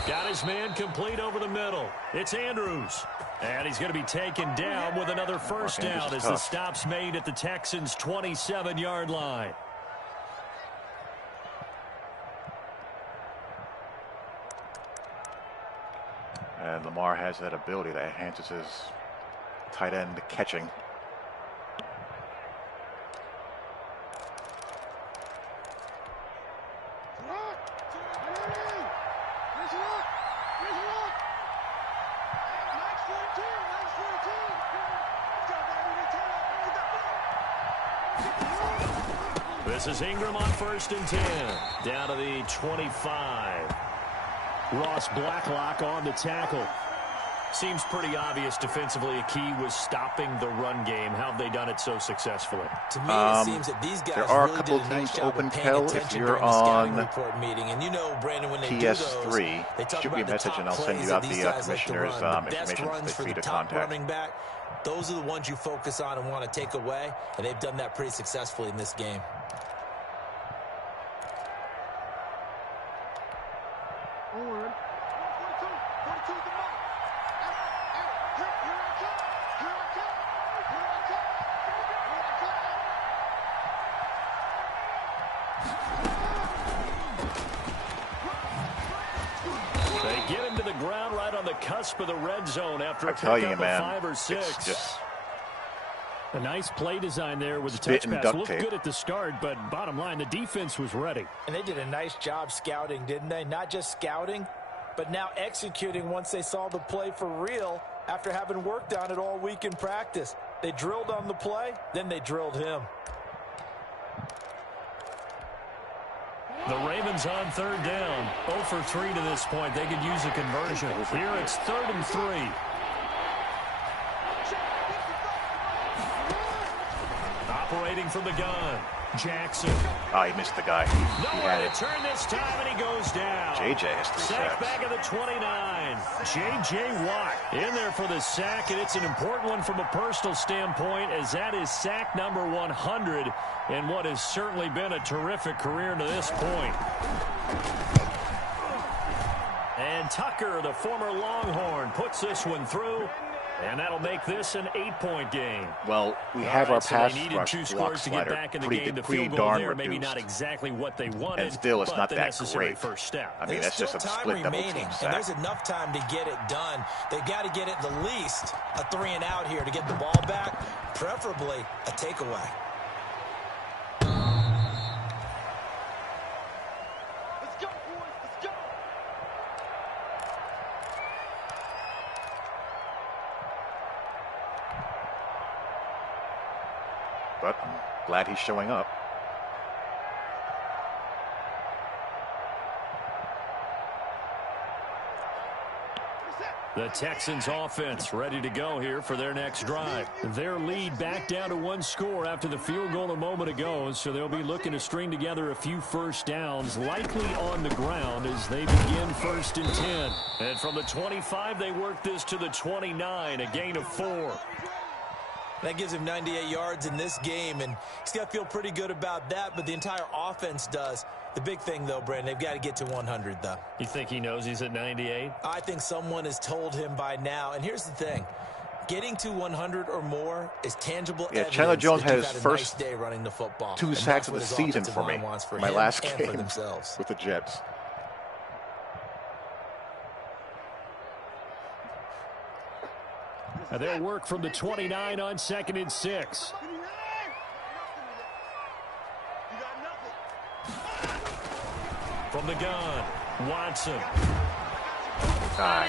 Got his man complete over the middle. It's Andrews. And he's going to be taken down with another 1st down as the stop's made at the Texans' 27-yard line. And Lamar has that ability that enhances his tight end catching. This is Ingram on 1st and 10. Down to the 25. Ross Blacklock on the tackle. Seems pretty obvious defensively. A key was stopping the run game. How have they done it so successfully? To me, it seems that these guys there are really a couple did a nice teams job open, of paying Kel. attention If you're during the scouting on report meeting. And you know, Brandon, when they PS3, do those, they talk shoot me a about message the and I'll top send you plays out that the these guys like to commissioner's run. The best information runs for for the to top contact. running back. Those are the ones you focus on and want to take away, and they've done that pretty successfully in this game. ground right on the cusp of the red zone after a tell you, pickup man, of 5 or 6. It's just a nice play design there with the spit touch and pass. duct Looked tape. good at the start, but bottom line, the defense was ready. And they did a nice job scouting, didn't they? Not just scouting, but now executing once they saw the play for real after having worked on it all week in practice. They drilled on the play, then they drilled him. The Ravens on 3rd down. 0 for 3 to this point. They could use a conversion. Here it's 3rd and 3. Operating from the gun. Jackson. Oh, he missed the guy. He had Nowhere to it. turn this time, and he goes down. JJ has 3 Sack sacks. back at the 29. J.J. Watt in there for the sack, and it's an important one from a personal standpoint, as that is sack number 100 in what has certainly been a terrific career to this point. And Tucker, the former Longhorn, puts this one through, and that'll make this an 8-point game. Well, we have our So pass they needed rush 2 block scores to get slider back in the pretty, game. The pretty field goal darn there, reduced. maybe not exactly what they wanted, And still, it's but not the that necessary great. first step. I mean, There's that's just a still time split double remaining, team and sack. there's enough time to get it done. They've got to get it the least a 3 and out here to get the ball back, preferably a takeaway. Let's go, boys. Let's go. But I'm glad he's showing up. The Texans offense ready to go here for their next drive. Their lead back down to 1 score after the field goal a moment ago, so they'll be looking to string together a few first downs, likely on the ground as they begin 1st and 10. And from the 25, they work this to the 29, a gain of 4. That gives him 98 yards in this game, and he's got to feel pretty good about that, but the entire offense does. The big thing, though, Brandon, they've got to get to 100, though. You think he knows he's at 98? I think someone has told him by now. And here's the thing. Getting to 100 or more is tangible evidence. Chandler Jones that had you've his had a first nice day running the football. 2 And sacks that's of what the his season offensive for me. line wants for My him last and game for themselves. with the Jets. And they'll work from the 29 on 2nd and 6. From the gun, Watson.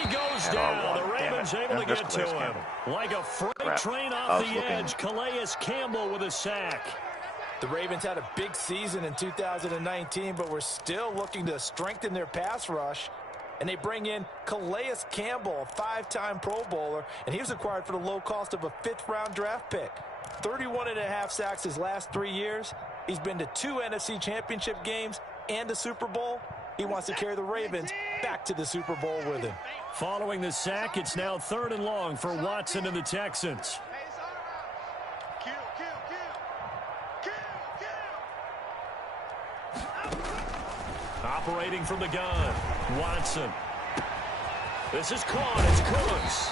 He goes down. The Ravens able to get to him. Like a freight train off the edge. Calais Campbell with a sack. The Ravens had a big season in 2019, but we're still looking to strengthen their pass rush. And they bring in Calais Campbell, a 5-time Pro Bowler, and he was acquired for the low cost of a 5th-round draft pick. 31.5 sacks his last 3 years. He's been to 2 NFC Championship games and a Super Bowl. He wants to carry the Ravens back to the Super Bowl with him. Following the sack, it's now 3rd and long for Watson and the Texans. Operating from the gun, Watson. This is caught. It's Cooks.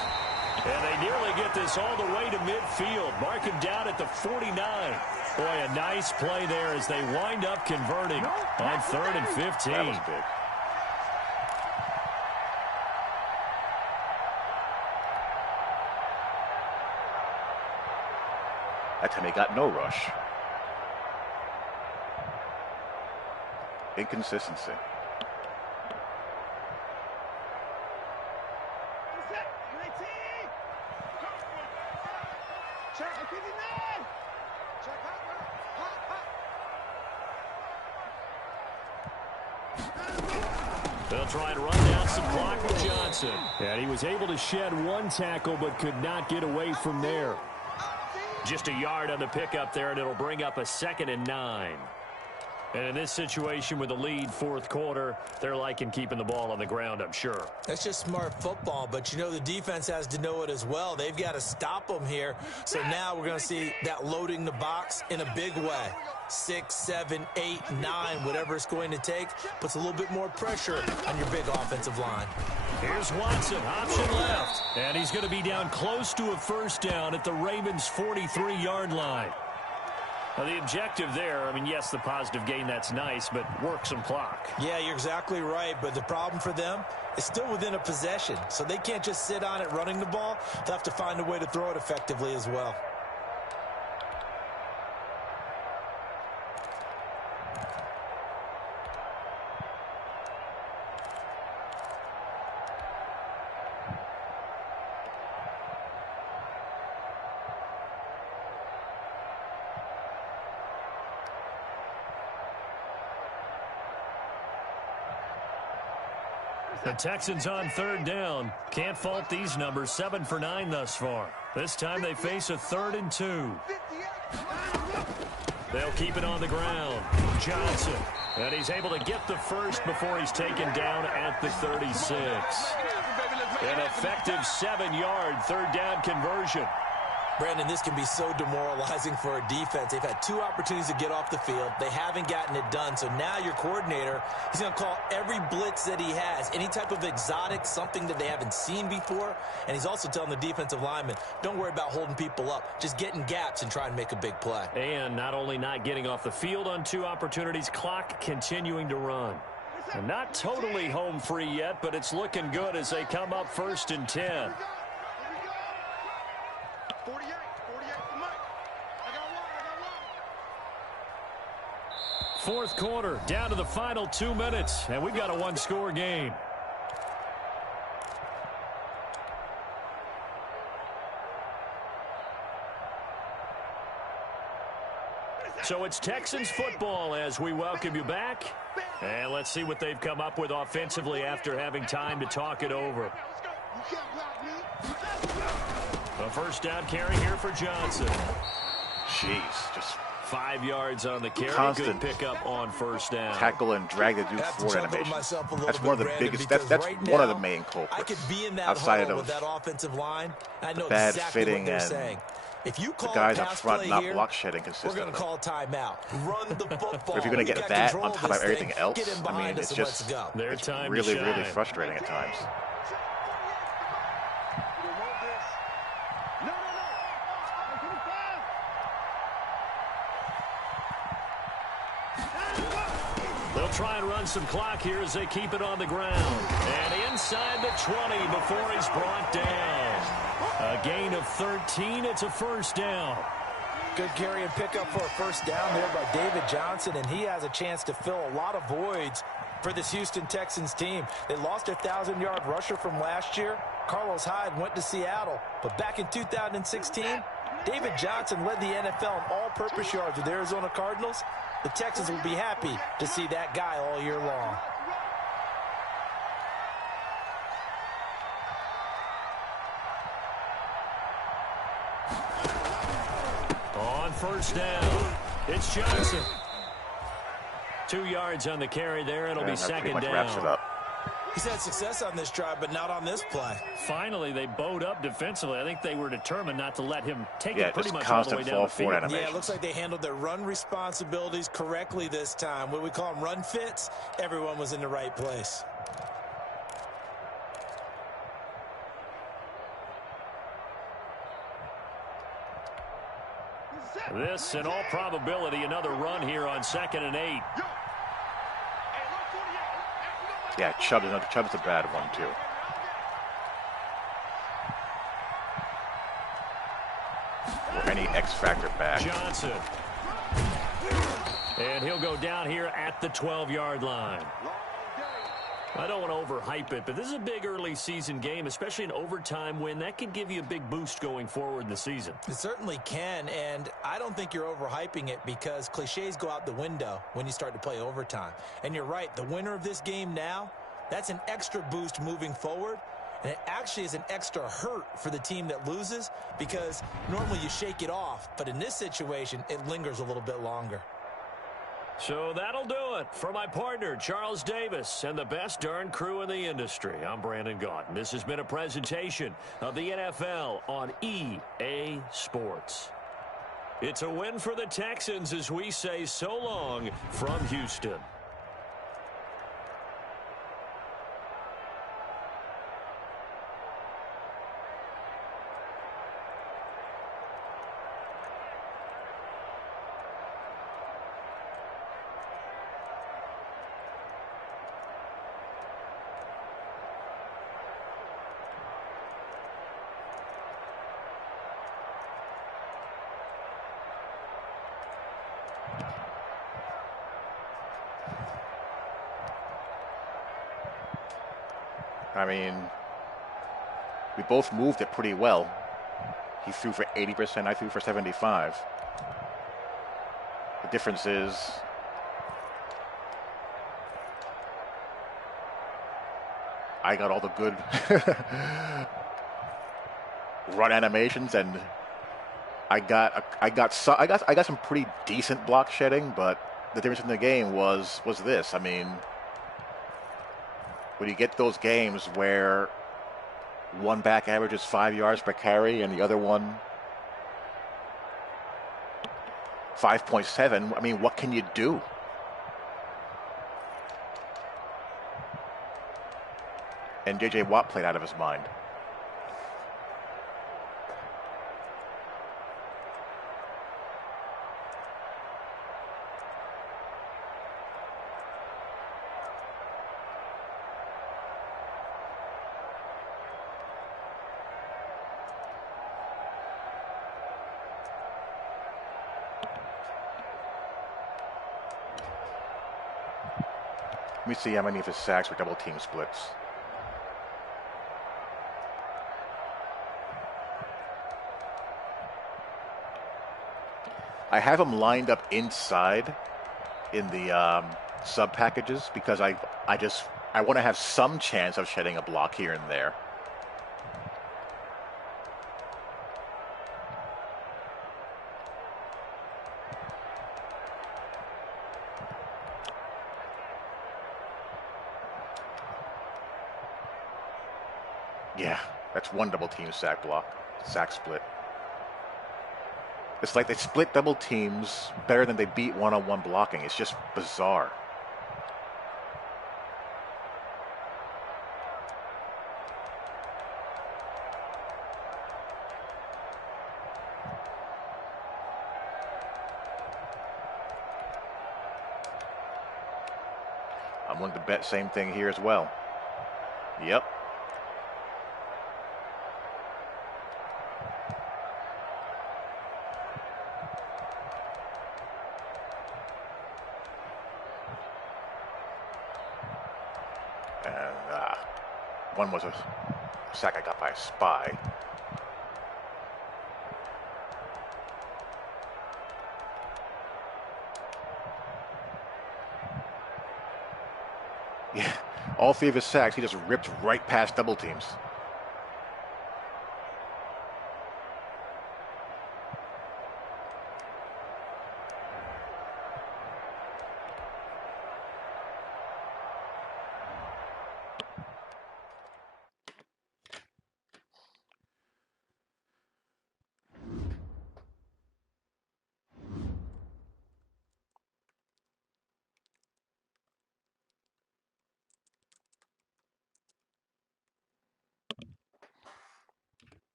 And they nearly get this all the way to midfield. Mark him down at the 49. Boy, a nice play there as they wind up converting on 3rd and 15. That was big. That time he got no rush. Inconsistency. They'll try and run down some clock with Johnson. And he was able to shed 1 tackle but could not get away from there. Just a yard on the pickup there, and it'll bring up a 2nd and 9. And in this situation with the lead 4th quarter, they're liking keeping the ball on the ground, I'm sure. That's just smart football, but you know the defense has to know it as well. They've got to stop them here. So now we're going to see that loading the box in a big way. 6, 7, 8, 9, whatever it's going to take, puts a little bit more pressure on your big offensive line. Here's Watson, option left. And he's going to be down close to a 1st down at the Ravens' 43-yard line. Well, the objective there, I mean, yes, the positive gain, that's nice, but work some clock. Yeah, you're exactly right, but the problem for them is still within a possession, so they can't just sit on it running the ball. They'll have to find a way to throw it effectively as well. The Texans on third down. Can't fault these numbers. 7 for 9 thus far. This time they face a 3rd and 2. They'll keep it on the ground. Johnson. And he's able to get the first before he's taken down at the 36. An effective 7-yard 3rd down conversion. Brandon, this can be so demoralizing for a defense. They've had 2 opportunities to get off the field. They haven't gotten it done. So now your coordinator, he's going to call every blitz that he has, any type of exotic, something that they haven't seen before. And he's also telling the defensive lineman, don't worry about holding people up. Just get in gaps and try and make a big play. And not only not getting off the field on 2 opportunities, clock continuing to run. And not totally home free yet, but it's looking good as they come up 1st and 10. 48, Mike. I got one. 4th quarter, down to the final 2 minutes, and we've got a 1-score game. So it's Texans football as we welcome you back. And let's see what they've come up with offensively after having time to talk it over. A 1st down carry here for Johnson. Jeez, just 5 yards on the carry. constant Good pickup on 1st down. tackle and drag the dude forward animation. That's one of the biggest. That's right one of now, the main culprits. I could be in that outside huddle of with that offensive line. I know bad exactly fitting what they're and saying. If you the call guys a up pass front play not here, block shedding we're consistently. going to call timeout. Run the football. If you're going to We get got that control on of top of this everything thing. else, Get in I mean, behind it's us and just let's go. Their it's time really, to really shine. frustrating at times. They'll try and run some clock here as they keep it on the ground. And inside the 20 before he's brought down. A gain of 13. It's a 1st down. Good carry and pickup for a 1st down there by David Johnson, and he has a chance to fill a lot of voids for this Houston Texans team. They lost their 1,000-yard rusher from last year. Carlos Hyde went to Seattle, but back in 2016, David Johnson led the NFL in all-purpose yards with the Arizona Cardinals. The Texans will be happy to see that guy all year long. On 1st down, it's Johnson. 2 yards on the carry there. It'll be And that pretty 2nd much down. wraps it up. He's had success on this drive, but not on this play. Finally, they bowed up defensively. I think they were determined not to let him take Yeah, it pretty just much all the way constant down fall the field. forward Yeah, animation. it looks like they handled their run responsibilities correctly this time. What we call them run fits, everyone was in the right place. This, in all probability, another run here on 2nd and 8. Yeah, Chubb's a bad one too. Or any X factor back. Johnson. And he'll go down here at the 12-yard line. I don't want to overhype it, but this is a big early season game, especially an overtime win. That can give you a big boost going forward in the season. It certainly can, and I don't think you're overhyping it because cliches go out the window when you start to play overtime. And you're right, the winner of this game now, that's an extra boost moving forward. And it actually is an extra hurt for the team that loses because normally you shake it off. But in this situation, it lingers a little bit longer. So that'll do it for my partner, Charles Davis, and the best darn crew in the industry. I'm Brandon Gaudin. This has been a presentation of the NFL on EA Sports. It's a win for the Texans as we say so long from Houston. I mean, we both moved it pretty well. He threw for 80%, I threw for 75. The difference is I got all the good run animations, and I got some pretty decent block shedding, but the difference in the game was this. I mean, when you get those games where one back averages 5 yards per carry and the other one 5.7, I mean, what can you do? And J.J. Watt played out of his mind. Let me see how many of his sacks were double team splits. I have him lined up inside in the sub packages because I want to have some chance of shedding a block here and there. Yeah, that's one double team sack split. It's like they split double teams better than they beat one-on-one blocking. It's just bizarre. I'm willing to bet same thing here as well. Yep. One was a sack I got by a spy. Yeah, all three of his sacks, he just ripped right past double teams.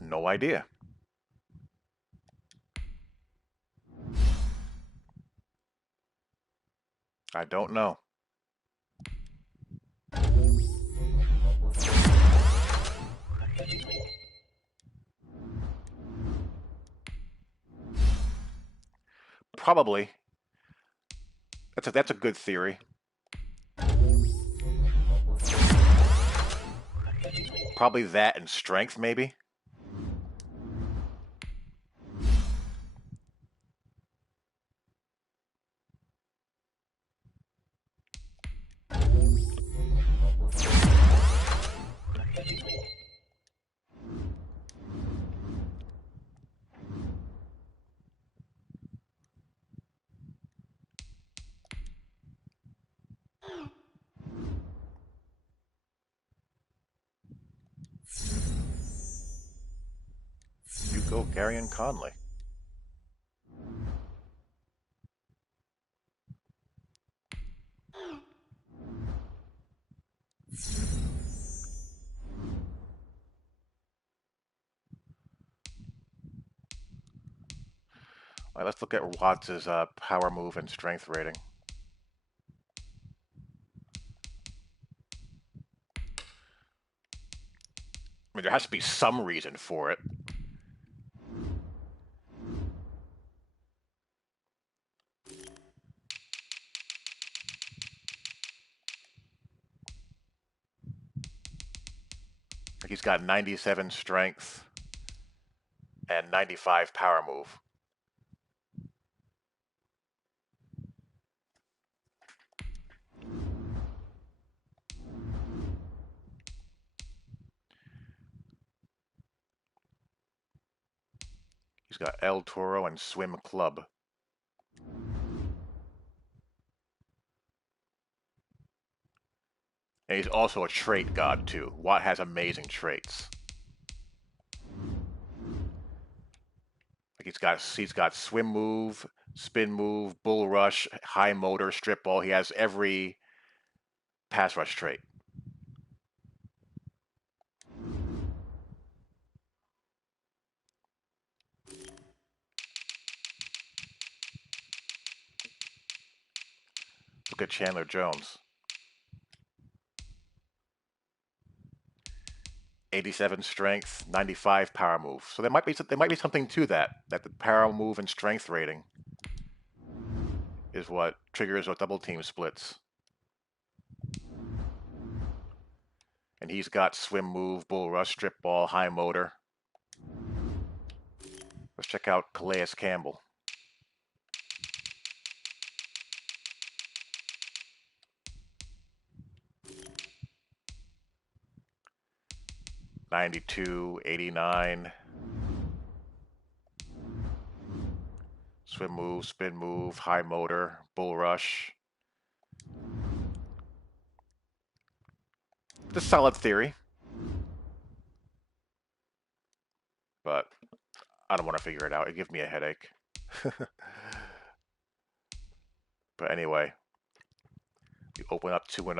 No idea. I don't know. Probably. That's a good theory. Probably that and strength, maybe. You go, Gary and Conley. All right, let's look at Watts' power move and strength rating. I mean, there has to be some reason for it. He's got 97 strength and 95 power move. He's got El Toro and Swim Club. And he's also a trait god too. Watt has amazing traits. Like he's got swim move, spin move, bull rush, high motor, strip ball. He has every pass rush trait. Look at Chandler Jones. 87 strength, 95 power move. So there might be something to that the power move and strength rating is what triggers or double team splits. And he's got swim move, bull rush, strip ball, high motor. Let's check out Calais Campbell. '92, '89. Swim move, spin move, high motor, bull rush. It's a solid theory. But I don't want to figure it out. It gives me a headache. But anyway, we open up 2-0.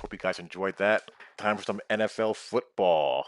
Hope you guys enjoyed that. Time for some NFL football.